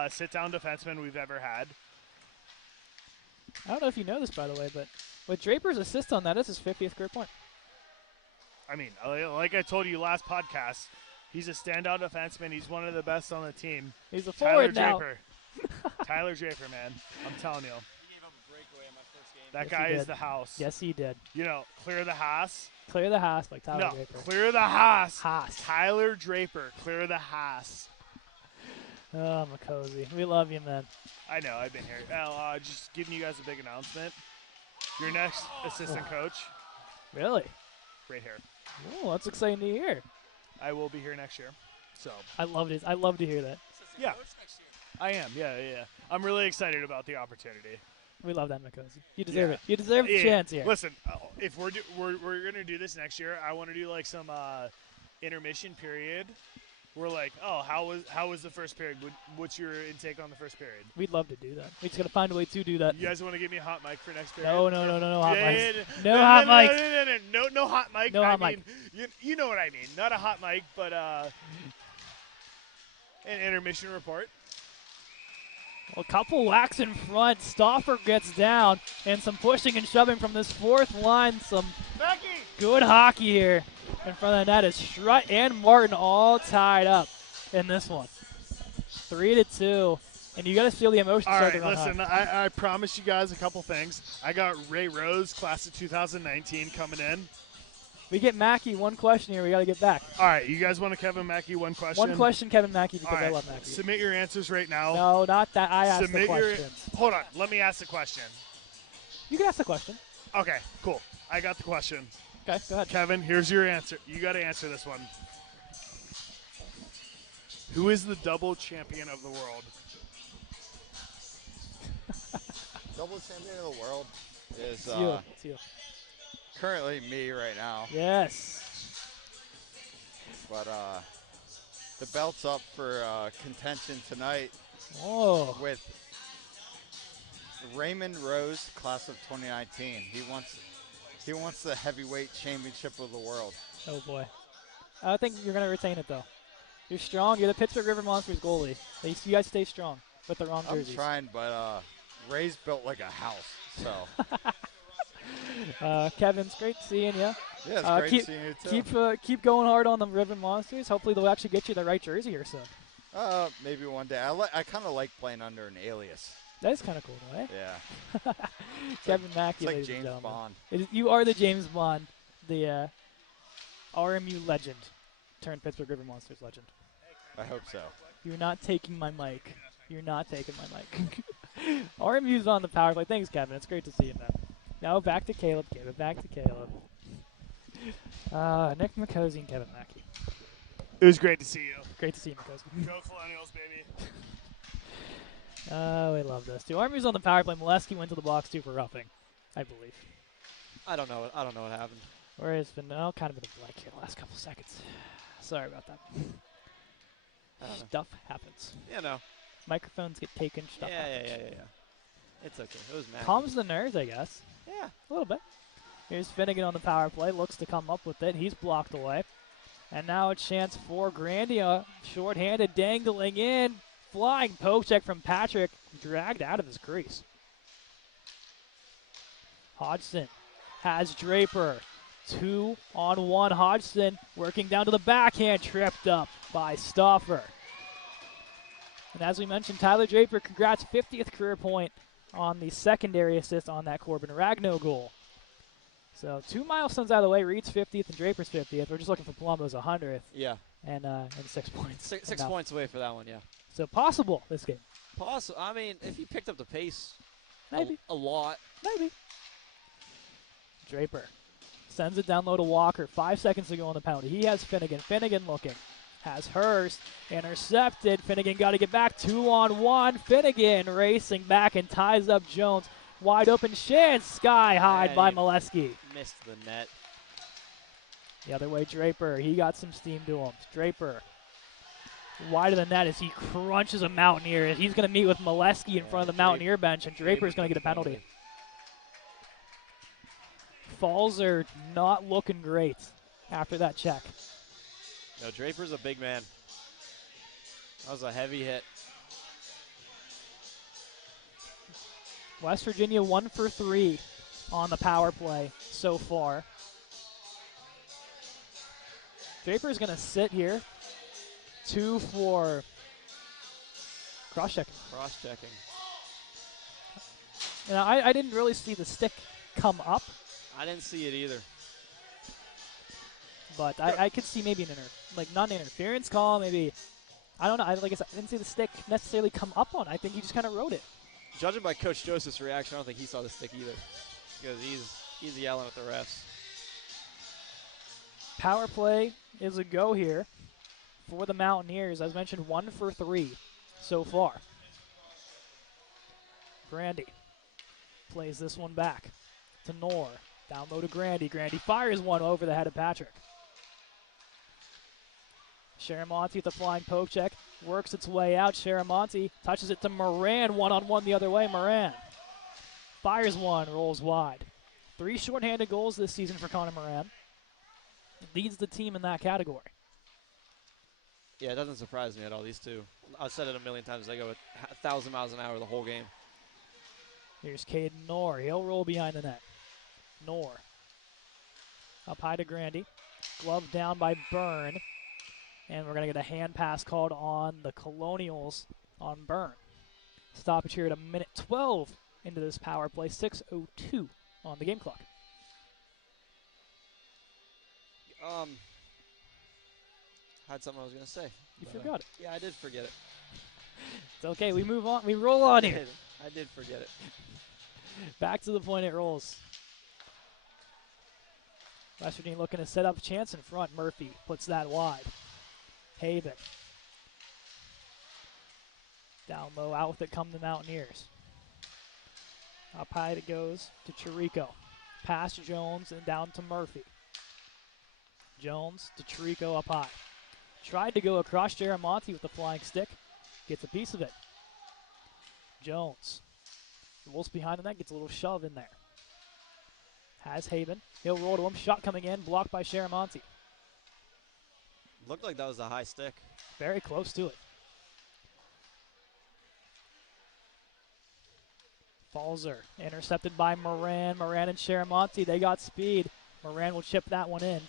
sit-down defensemen we've ever had. I don't know if you know this, by the way, but with Draper's assist on that, it's his 50th career point. I mean, like I told you last podcast, he's a standout defenseman. He's one of the best on the team. He's a Tyler forward now. Draper. Tyler Draper, man. I'm telling you. He gave up a breakaway in my first game. That Yes, guy he is did. the house. Yes, he did. You know, clear the house. Clear the house like Tyler No, Draper. clear the house. Haas. Tyler Draper, clear the house. Oh, McCosey. We love you, man. I know, I've been here. Just giving you guys a big announcement. Your next assistant coach, Really? right here. Oh, that's exciting to hear. I will be here next year. So, I love it. I love to hear that. yeah. I am, yeah. I'm really excited about the opportunity. We love that, McCosey. You deserve Yeah. it. You deserve the Yeah. chance here. Listen, if we're going to do this next year, I want to do like some intermission period. We're like, how was the first period? What's your intake on the first period? We'd love to do that. We just got to find a way to do that. You guys want to give me a hot mic for next period? No hot Yeah, mics. yeah, No hot mics. No hot mic. No I hot mean, you know what I mean. Not a hot mic, but an intermission report. A couple whacks in front. Stauffer gets down, and some pushing and shoving from this fourth line. Some Becky! good hockey here in front of the net. Is Strutt and Martin all tied up in this one. 3-2, and you got to feel the emotion All starting right, on listen, high. I promised you guys a couple things. I got Ray Rose, class of 2019, coming in. We get Mackey one question here. We got to get back. All right, you guys want to Kevin Mackey one question? One question, Kevin Mackey, because All right, I love Mackey. submit your answers right now. No, not that. I asked the Submit questions. Hold on. Let me ask the question. You can ask the question. Okay, cool. I got the question. Okay, go ahead. Kevin, here's your answer. You got to answer this one. Who is the double champion of the world? Double champion of the world is It's you. currently me right now. Yes. But the belt's up for contention tonight Oh. with Raymond Rose, class of 2019. He wants the heavyweight championship of the world. Oh, boy. I think you're going to retain it, though. You're strong. You're the Pittsburgh River Monsters goalie. You guys stay strong with the wrong jerseys. I'm trying, but Ray's built like a house, so. Kevin, it's great seeing you. Yeah, it's great keep, seeing you too. Keep going hard on the River Monsters. Hopefully they'll actually get you the right jersey or so. Maybe one day. I kind of like playing under an alias. That is kind of cool, though, eh? Yeah. Kevin Mackey, It's like ladies and James gentlemen. Bond. You are the James Bond, the RMU legend turned Pittsburgh River Monsters legend. I hope so. You're not taking my mic. You're not taking my mic. RMU's on the power play. Thanks, Kevin. It's great to see you, man. Now back to Caleb. Back to Caleb. Nick McCosey and Kevin Mackey. It was great to see you. Great to see you, McCosey. Go Colonials, baby. We love this. Two RMU's on the power play. Molesky went to the box too for roughing, I believe. I don't know what happened. Or it's been kind of been a blank here the last couple seconds. Sorry about that. Stuff happens. You know. Microphones get taken. Stuff happens. Yeah. It's okay. It was mad. Calms the nerves, I guess. Yeah. A little bit. Here's Finnegan on the power play. Looks to come up with it. He's blocked away. And now a chance for Grandia. Short-handed, dangling in. Flying poke check from Patrick. Dragged out of his crease. Hodgson has Draper. 2-on-1 Hodgson working down to the backhand. Tripped up by Stauffer. And as we mentioned, Tyler Draper, congrats, 50th career point on the secondary assist on that Corbin Ragno goal. So 2 milestones out of the way. Reed's 50th and Draper's 50th. We're just looking for Palumbo's 100th. Yeah. And 6 points. Six points away for that one, yeah. So possible this game. Possible. I mean, if he picked up the pace Maybe. a lot. Maybe. Draper sends it down low to Walker. 5 seconds to go on the penalty. He has Finnegan. Finnegan looking. Has Hurst. Intercepted. Finnegan got to get back. 2-on-1. Finnegan racing back and ties up Jones. Wide open chance. Sky high by Molesky. Missed the net. The other way, Draper. He got some steam to him. Draper wide of the net as he crunches a Mountaineer. He's going to meet with Molesky in front of the Mountaineer bench, and Draper's going to get a penalty. Falls are not looking great after that check. No, Draper's a big man. That was a heavy hit. West Virginia 1 for 3 on the power play so far. Draper's going to sit here. 2 for cross-checking. Cross-checking. And I didn't really see the stick come up. I didn't see it either. But I could see maybe not an interference call, maybe. I don't know. Like I said, I didn't see the stick necessarily come up on. I think he just kind of rode it. Judging by Coach Joseph's reaction, I don't think he saw the stick either. Because he's yelling at the refs. Power play is a go here for the Mountaineers. As mentioned, 1 for 3 so far. Grandy plays this one back to Knorr. Down low to Grandy. Grandy fires one over the head of Patrick. Sharamonte with the flying poke check. Works its way out. Sharamonte touches it to Moran. 1-on-1 the other way. Moran fires one. Rolls wide. 3 shorthanded goals this season for Connor Moran. Leads the team in that category. Yeah, it doesn't surprise me at all, these two. I've said it a million times. They go at 1,000 miles an hour the whole game. Here's Caden Knorr. He'll roll behind the net. Knorr up high to Grandy. Glove down by Byrne. And we're going to get a hand pass called on the Colonials on Byrne. Stoppage here at 1:12 into this power play. 6:02 on the game clock. Had something I was gonna say. You forgot it. Yeah, I did forget it. It's okay. We move on. We roll on I here. did. I did forget it. Back to the point it rolls. West Virginia looking to set up a chance in front. Murphy puts that wide. Haven. Down low, out with it come the Mountaineers. Up high it goes to Chirico. Past Jones and down to Murphy. Jones to Chirico up high. Tried to go across Jaramonte with the flying stick. Gets a piece of it. Jones. Rolls behind the net, gets a little shove in there. Has Haven. He'll roll to him. Shot coming in, blocked by Jaramonte. Looked like that was a high stick. Very close to it. Falzer intercepted by Moran. Moran and Jaramonte, they got speed. Moran will chip that one in.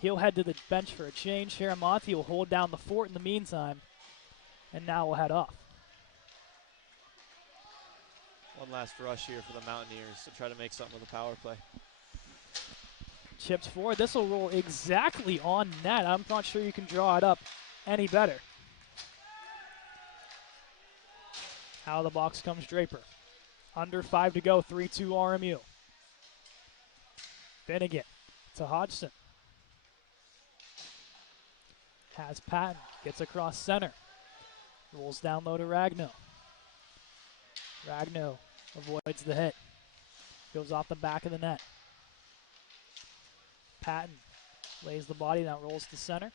He'll head to the bench for a change. Jaramonte will hold down the fort in the meantime. And now we'll head off. One last rush here for the Mountaineers to try to make something with the power play. Chipped forward. This will roll exactly on net. I'm not sure you can draw it up any better. Out of the box comes Draper. Under 5 to go. 3-2 RMU. Finnegan to Hodgson. Has Patton. Gets across center. Rolls down low to Ragno. Ragno avoids the hit. Goes off the back of the net. Patton lays the body, now rolls to center.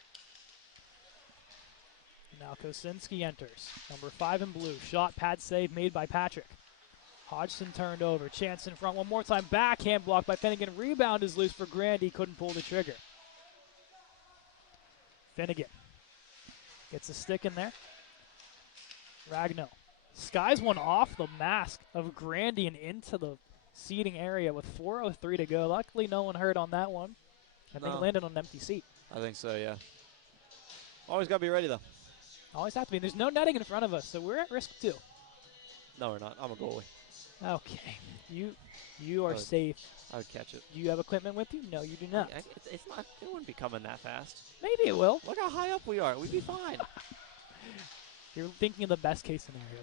Now Kosinski enters. Number 5 in blue. Shot, pad save made by Patrick. Hodgson turned over. Chance in front one more time. Backhand blocked by Finnegan. Rebound is loose for Grandy. Couldn't pull the trigger. Finnegan gets a stick in there. Ragno skies one off the mask of Grandy and into the seating area with 4:03 to go. Luckily, no one hurt on that one. I think it landed on an empty seat. I think so, yeah. Always got to be ready, though. Always have to be. There's no netting in front of us, so we're at risk too. No, we're not. I'm a goalie. Okay. You are safe. I would catch it. Do you have equipment with you? No, you do not. It's not. It wouldn't be coming that fast. Maybe it will. Look how high up we are. We'd be fine. You're thinking of the best case scenario here.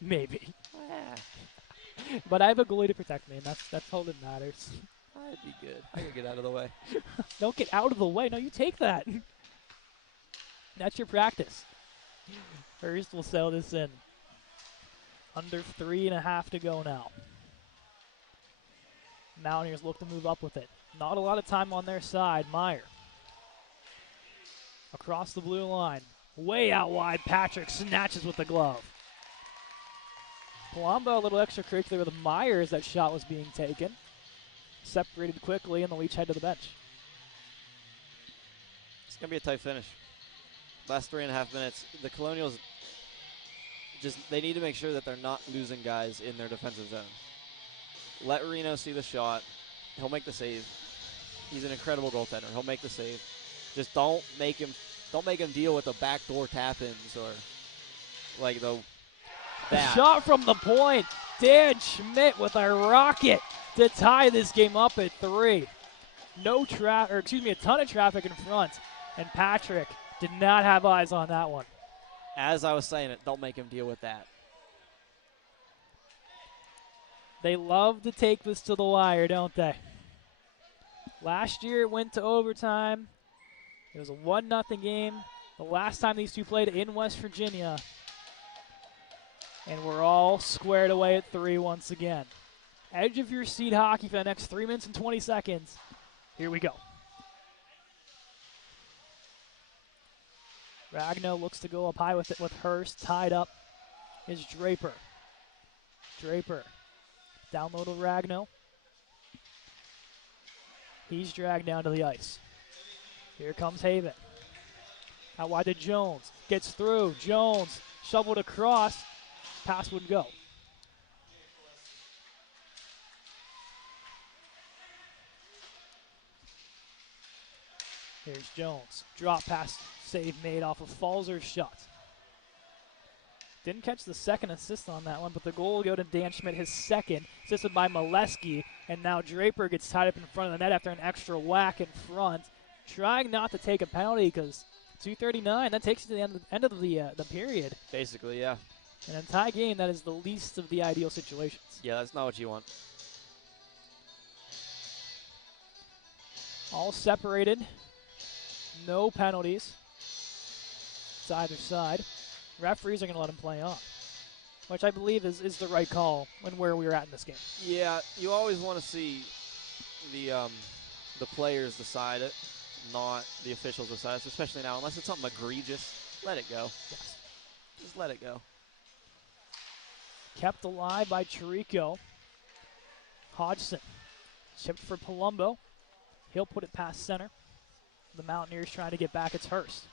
Maybe. Yeah. But I have a goalie to protect me, and that's all that matters. That'd be good. I could get out of the way. Don't get out of the way. No, you take that. That's your practice. First, we'll sell this in. Under 3.5 to go now. Mountaineers look to move up with it. Not a lot of time on their side. Meyer. Across the blue line. Way out wide. Patrick snatches with the glove. Palumbo a little extracurricular with Meyer as that shot was being taken. Separated quickly, and they'll each head to the bench. It's going to be a tight finish. Last 3.5 minutes. The Colonials they need to make sure that they're not losing guys in their defensive zone. Let Reno see the shot. He'll make the save. He's an incredible goaltender. He'll make the save. Just don't make him deal with the backdoor tap-ins or like that. Shot from the point. Dan Schmidt with a rocket to tie this game up at 3. A ton of traffic in front, and Patrick did not have eyes on that one. As I was saying it, don't make him deal with that. They love to take this to the wire, don't they? Last year it went to overtime. It was a 1-0 game. The last time these two played in West Virginia. And we're all squared away at 3 once again. Edge of your seat hockey for the next 3 minutes and 20 seconds. Here we go. Ragno looks to go up high with it with Hurst. Tied up is Draper. Draper down low to Ragno. He's dragged down to the ice. Here comes Haven. Out wide to Jones. Gets through. Jones shoveled across. Pass would go. Here's Jones. Drop pass save made off of Falzer's shot. Didn't catch the second assist on that one, but the goal will go to Dan Schmidt, his second, assisted by Molesky. And now Draper gets tied up in front of the net after an extra whack in front. trying not to take a penalty because 2:39, that takes you to the end of the period. Basically, yeah. In a tie game, that is the least of the ideal situations. Yeah, that's not what you want. All separated. No penalties. It's either side. Referees are going to let him play on, which I believe is the right call when where we were at in this game. Yeah, you always want to see the players decide it, not the officials decide it, especially now. Unless it's something egregious, let it go. Yes. Just let it go. Kept alive by Chirico. Hodgson chipped for Palumbo. He'll put it past center. The Mountaineers trying to get back. It's Hurst.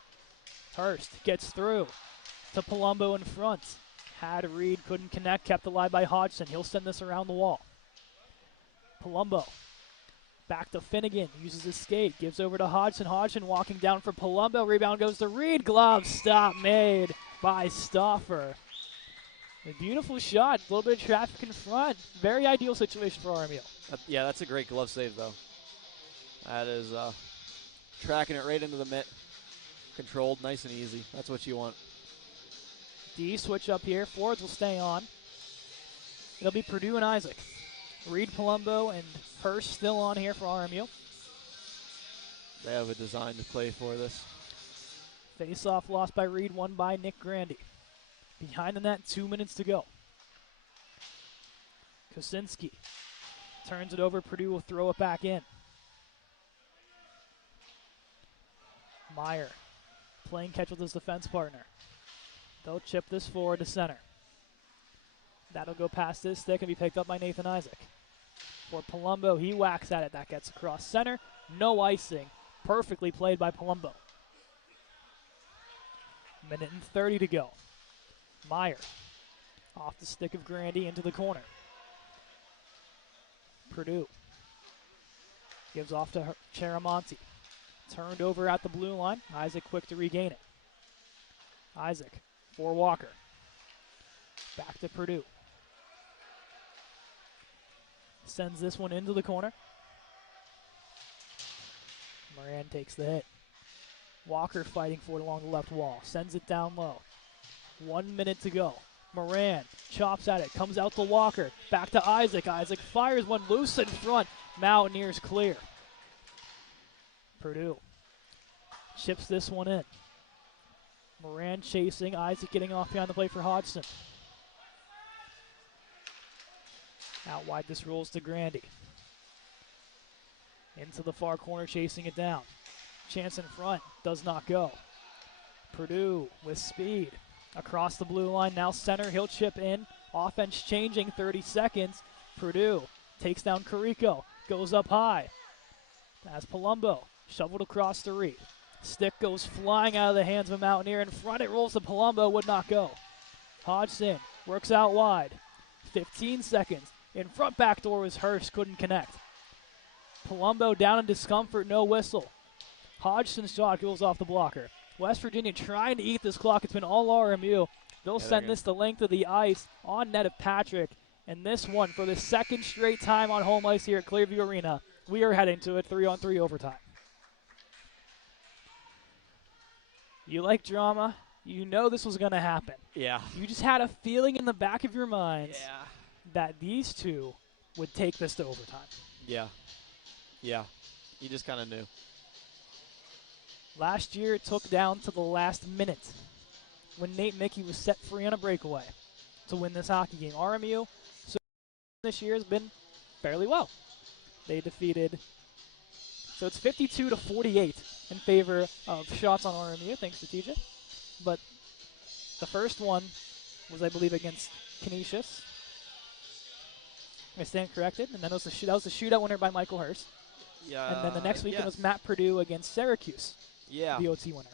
Hurst gets through to Palumbo in front. Had Reed, couldn't connect, kept alive by Hodgson. He'll send this around the wall. Palumbo back to Finnegan, uses his skate, gives over to Hodgson. Hodgson walking down for Palumbo. Rebound goes to Reed. Glove stop made by Stauffer. A beautiful shot, a little bit of traffic in front. Very ideal situation for RMU. Yeah, that's a great glove save, though. That is tracking it right into the mitt. Controlled, nice and easy. That's what you want. D switch up here. Forwards will stay on. It'll be Purdue and Isaac. Reed, Palumbo, and Hurst still on here for RMU. They have a design to play for this. Face-off lost by Reed, won by Nick Grandy. Behind the net, 2 minutes to go. Kosinski turns it over. Purdue will throw it back in. Meyer playing catch with his defense partner. They'll chip this forward to center. That'll go past this stick and be picked up by Nathan Isaac. For Palumbo, he whacks at it. That gets across center. No icing. Perfectly played by Palumbo. Minute and 30 to go. Meyer off the stick of Grandy into the corner. Purdue gives off to Cheramonti. Turned over at the blue line. Isaac quick to regain it. Isaac for Walker. Back to Purdue. Sends this one into the corner. Moran takes the hit. Walker fighting for it along the left wall. Sends it down low. 1 minute to go. Moran chops at it. Comes out to Walker. Back to Isaac. Isaac fires one loose in front. Mountaineers clear. Purdue chips this one in. Moran chasing. Isaac getting off behind the play for Hodgson. Out wide this rolls to Grandy. Into the far corner chasing it down. Chance in front. Does not go. Purdue with speed. Across the blue line, now center, he'll chip in. Offense changing, 30 seconds. Purdue takes down Carico, goes up high. As Palumbo, shoveled across the Reed. Stick goes flying out of the hands of a Mountaineer. In front, it rolls to Palumbo, would not go. Hodgson works out wide. 15 seconds. In front backdoor was Hurst, couldn't connect. Palumbo down in discomfort, no whistle. Hodgson's shot goes off the blocker. West Virginia trying to eat this clock. It's been all RMU. They'll send this the length of the ice on net of Patrick. And this one, for the second straight time on home ice here at Clearview Arena, we are heading to a 3-on-3 overtime. You like drama. You know this was going to happen. Yeah. You just had a feeling in the back of your minds that these two would take this to overtime. Yeah. Yeah. You just kind of knew. Last year, it took down to the last minute when Nate Mickey was set free on a breakaway to win this hockey game. RMU so this year has been fairly well. They defeated, so it's 52-48 in favor of shots on RMU, thanks to TJ. But the first one was, I believe, against Canisius. I stand corrected, and then that was the shootout winner by Michael Hurst. Yeah. And then the next weekend was Matt Purdue against Syracuse. Yeah. The OT winner.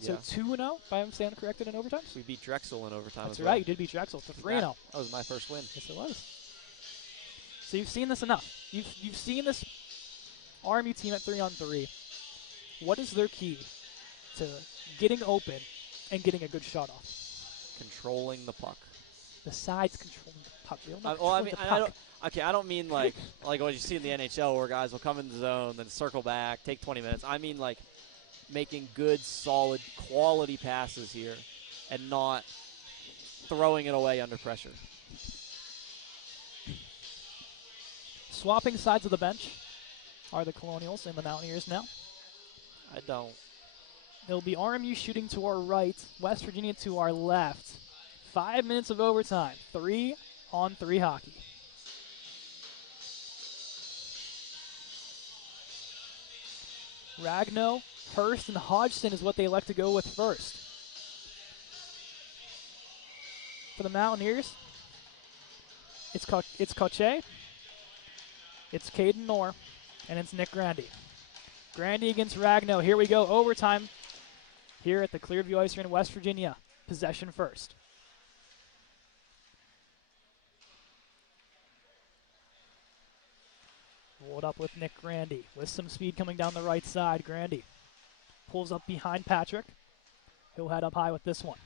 So 2-0, if I am stand corrected, in overtime? We beat Drexel in overtime. That's as right, well. you did beat Drexel. It's a 3-0. That was my first win. Yes, it was. So you've seen this enough. You've seen this RMU team at 3-on-3. What is their key to getting open and getting a good shot off? Controlling the puck. The sides controlling the puck. They don't Well, I control mean, the puck. I don't mean like what you see in the NHL where guys will come in the zone, then circle back, take 20 minutes. I mean like making good, solid, quality passes here and not throwing it away under pressure. Swapping sides of the bench are the Colonials and the Mountaineers now. I don't. It'll be RMU shooting to our right, West Virginia to our left. 5 minutes of overtime, 3-on-3 hockey. Ragno, Hurst, and Hodgson is what they elect to go with first. For the Mountaineers, it's Koche, it's Caden Knorr, and it's Nick Grandy. Grandy against Ragno. Here we go, overtime here at the Clearview Ice Rink in West Virginia. Possession first. Rolled up with Nick Grandy with some speed coming down the right side. Grandy pulls up behind Patrick. He'll head up high with this one.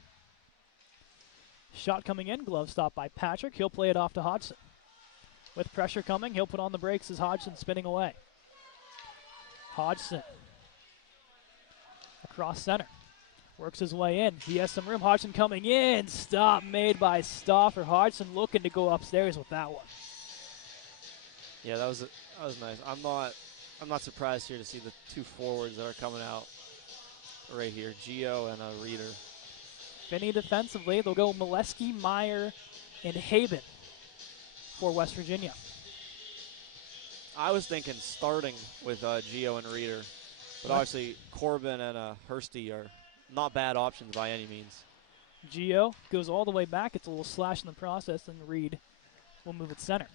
Shot coming in, glove stop by Patrick. He'll play it off to Hodgson. With pressure coming, he'll put on the brakes as Hodgson spinning away. Hodgson across center. Works his way in. He has some room. Hodgson coming in. Stop made by Stauffer. Hodgson looking to go upstairs with that one. Yeah, that was nice. I'm not surprised here to see the two forwards that are coming out right here, Gio and Reeder. Finney defensively, they'll go Molesky, Meyer, and Haben for West Virginia. I was thinking starting with Gio and Reeder, but obviously Corbin and Hursty are not bad options by any means. Gio goes all the way back. It's a little slash in the process, and Reed will move it center.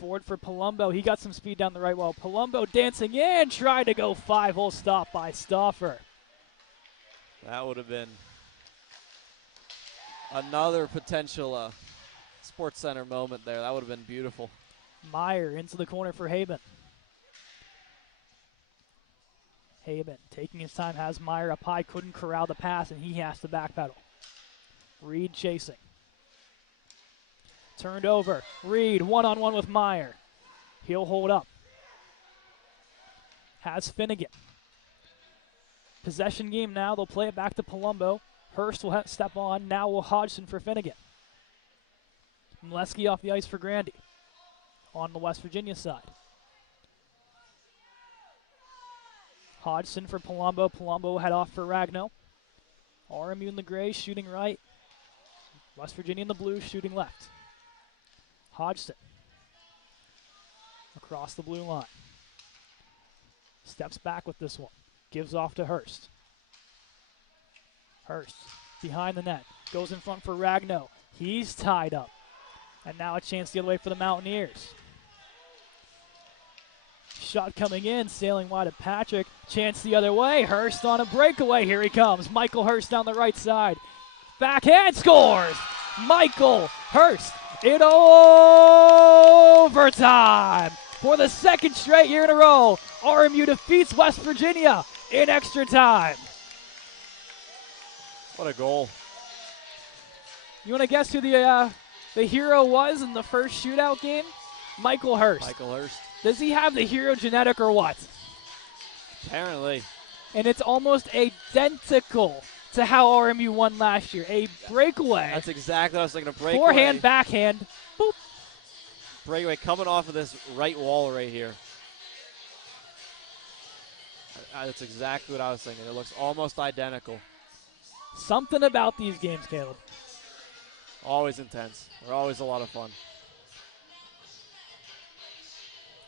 Forward for Palumbo. He got some speed down the right wall. Palumbo dancing in, trying to go 5-hole stop by Stauffer. That would have been another potential Sports Center moment there. That would have been beautiful. Meyer into the corner for Haben. Haben taking his time, has Meyer up high, couldn't corral the pass, and he has to backpedal. Reed chasing. Turned over. Reed one-on-one with Meyer. He'll hold up. Has Finnegan. Possession game now. They'll play it back to Palumbo. Hurst will step on. Now will Hodgson for Finnegan. Molesky off the ice for Grandy on the West Virginia side. Hodgson for Palumbo. Palumbo will head off for Ragno. RMU in the gray, shooting right. West Virginia in the blue, shooting left. Hodgson across the blue line. Steps back with this one. Gives off to Hurst. Hurst behind the net. Goes in front for Ragno. He's tied up. And now a chance the other way for the Mountaineers. Shot coming in, sailing wide of Patrick. Chance the other way. Hurst on a breakaway. Here he comes. Michael Hurst down the right side. Backhand scores. Michael Hurst in overtime. For the second straight year in a row, RMU defeats West Virginia in extra time. What a goal. You want to guess who the hero was in the first shootout game? Michael Hurst. Michael Hurst. Does he have the hero genetic or what? Apparently. And it's almost identical to how RMU won last year. A breakaway. That's exactly what I was thinking. A breakaway. Forehand, backhand. Boop. Breakaway coming off of this right wall right here. That's exactly what I was thinking. It looks almost identical. Something about these games, Caleb. Always intense. They're always a lot of fun.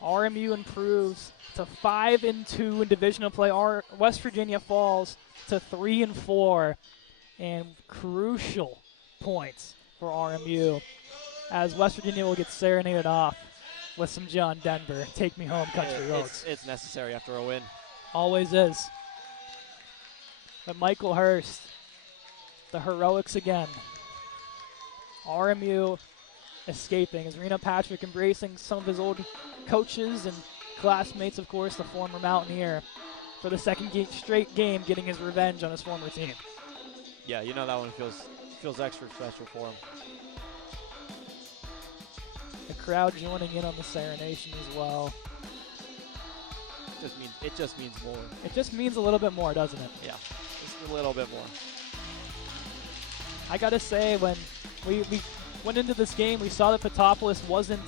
RMU improves to 5-2 in divisional play. West Virginia falls to 3-4, and crucial points for RMU as West Virginia will get serenaded off with some John Denver. Take me home, country roads. It's necessary after a win. Always is. But Michael Hurst, the heroics again. RMU escaping as Rena Patrick embracing some of his old coaches and classmates, of course, the former Mountaineer, for the second straight game getting his revenge on his former team. Yeah, you know that one feels extra special for him. The crowd joining in on the serenation as well. It just means more. It just means a little bit more, doesn't it? Yeah, just a little bit more. I gotta say, when we went into this game, we saw that Patopoulos wasn't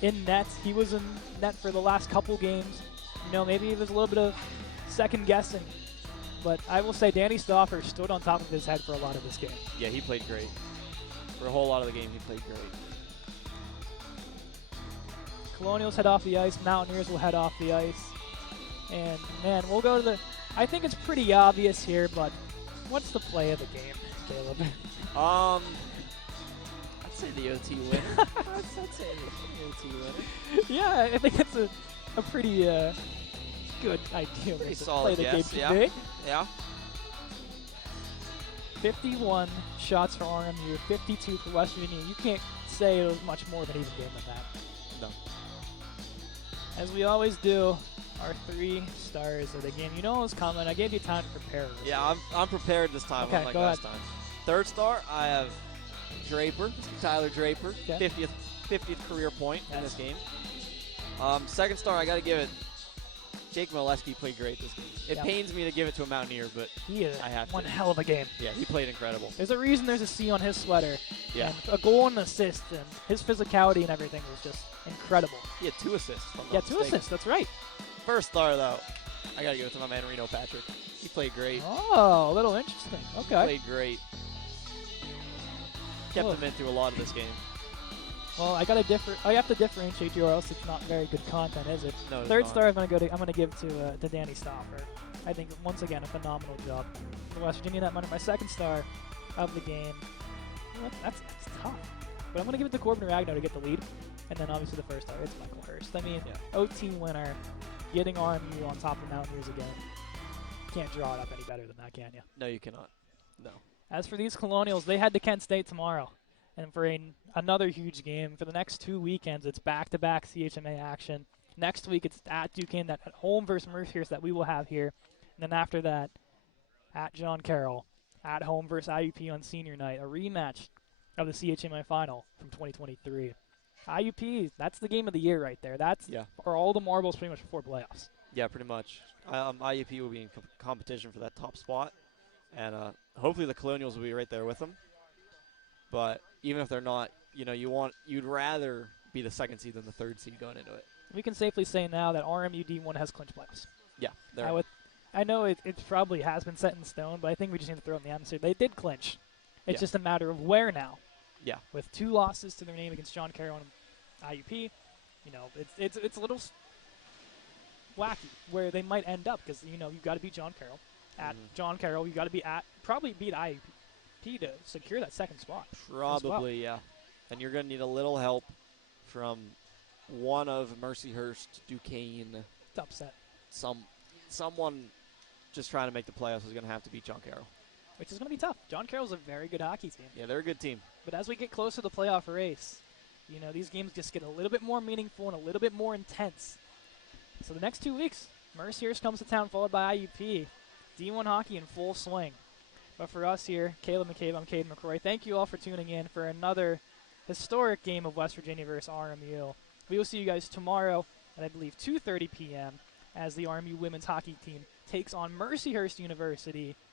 in net. He was in net for the last couple games. You know, maybe it was a little bit of second guessing. But I will say Danny Stauffer stood on top of his head for a lot of this game. Yeah, he played great. For a whole lot of the game, he played great. Colonials head off the ice. Mountaineers will head off the ice. And, man, we'll go to the... I think it's pretty obvious here, but what's the play of the game, Caleb? I'd say the OT win. I'd say the OT win. Yeah, I think it's a pretty good idea. Pretty to solid play the guess, game yeah. today. Yeah. 51 shots for RMU, 52 for West Virginia. You can't say it was much more of an even game than that. No. As we always do, our 3 stars of the game. You know what was coming. I gave you time to prepare. Yeah, I'm prepared this time, Okay, unlike go last ahead. time. Third star, I have Draper, Tyler Draper, Okay. 50th career point in this game. Second star, I got to give it. Jake Molesky played great this game. It Yep. pains me to give it to a Mountaineer, but He is I have to. one hell of a game. yeah, he played incredible. There's a reason there's a C on his sweater. Yeah, And a goal and an assist, and his physicality and everything was just incredible. he had 2 assists. if I'm Yeah, not 2 mistaken. assists. That's right. First star though, I got to give it to my man Reno Patrick. He played great. Oh, a little interesting. Okay. Played great. Kept Cool. him in through a lot of this game. Well, I have to differentiate you, or else it's not very good content, is it? No, it's Third not. star, I'm gonna give to Danny Stauffer. I think once again a phenomenal job for West Virginia. That money. My second star of the game. You know what? That's tough. But I'm gonna give it to Corbin Ragno to get the lead, and then obviously the first star. It's Michael Hurst. I mean, Yeah. OT winner, getting RMU on top of Mountaineers again. Can't draw it up any better than that, can you? No, you cannot. No. As for these Colonials, they head to Kent State tomorrow. And for another huge game, for the next 2 weekends, it's back-to-back CHMA action. Next week, it's at Duquesne, at home versus Mercyhurst that we will have here. And then after that, at John Carroll, at home versus IUP on senior night, a rematch of the CHMA final from 2023. IUP, that's the game of the year right there. That's Yeah. for all the marbles pretty much before playoffs. Yeah, pretty much. IUP will be in competition for that top spot, and hopefully the Colonials will be right there with them. But even if they're not, you'd rather be the second seed than the third seed going into it. We can safely say now that RMU D1 has clinched playoffs. Yeah, they're I know it probably has been set in stone, but I think we just need to throw it in the atmosphere. They did clinch. It's Yeah. just a matter of where now. Yeah. With 2 losses to their name against John Carroll and IUP, it's a little wacky where they might end up because you've got to beat John Carroll at John Carroll. You got to be probably beat IUP to secure that second spot. probably, yeah. And you're going to need a little help from one of Mercyhurst, Duquesne, It's upset, someone just trying to make the playoffs is going to have to beat John Carroll. which is going to be tough. John Carroll's a very good hockey team. Yeah, they're a good team. But as we get closer to the playoff race, these games just get a little bit more meaningful and a little bit more intense. So the next 2 weeks, Mercyhurst comes to town, followed by IUP. D1 hockey in full swing. But for us here, Caleb McCabe, I'm Caden McCrory. Thank you all for tuning in for another historic game of West Virginia versus RMU. We will see you guys tomorrow at, I believe, 2:30 p.m. as the RMU women's hockey team takes on Mercyhurst University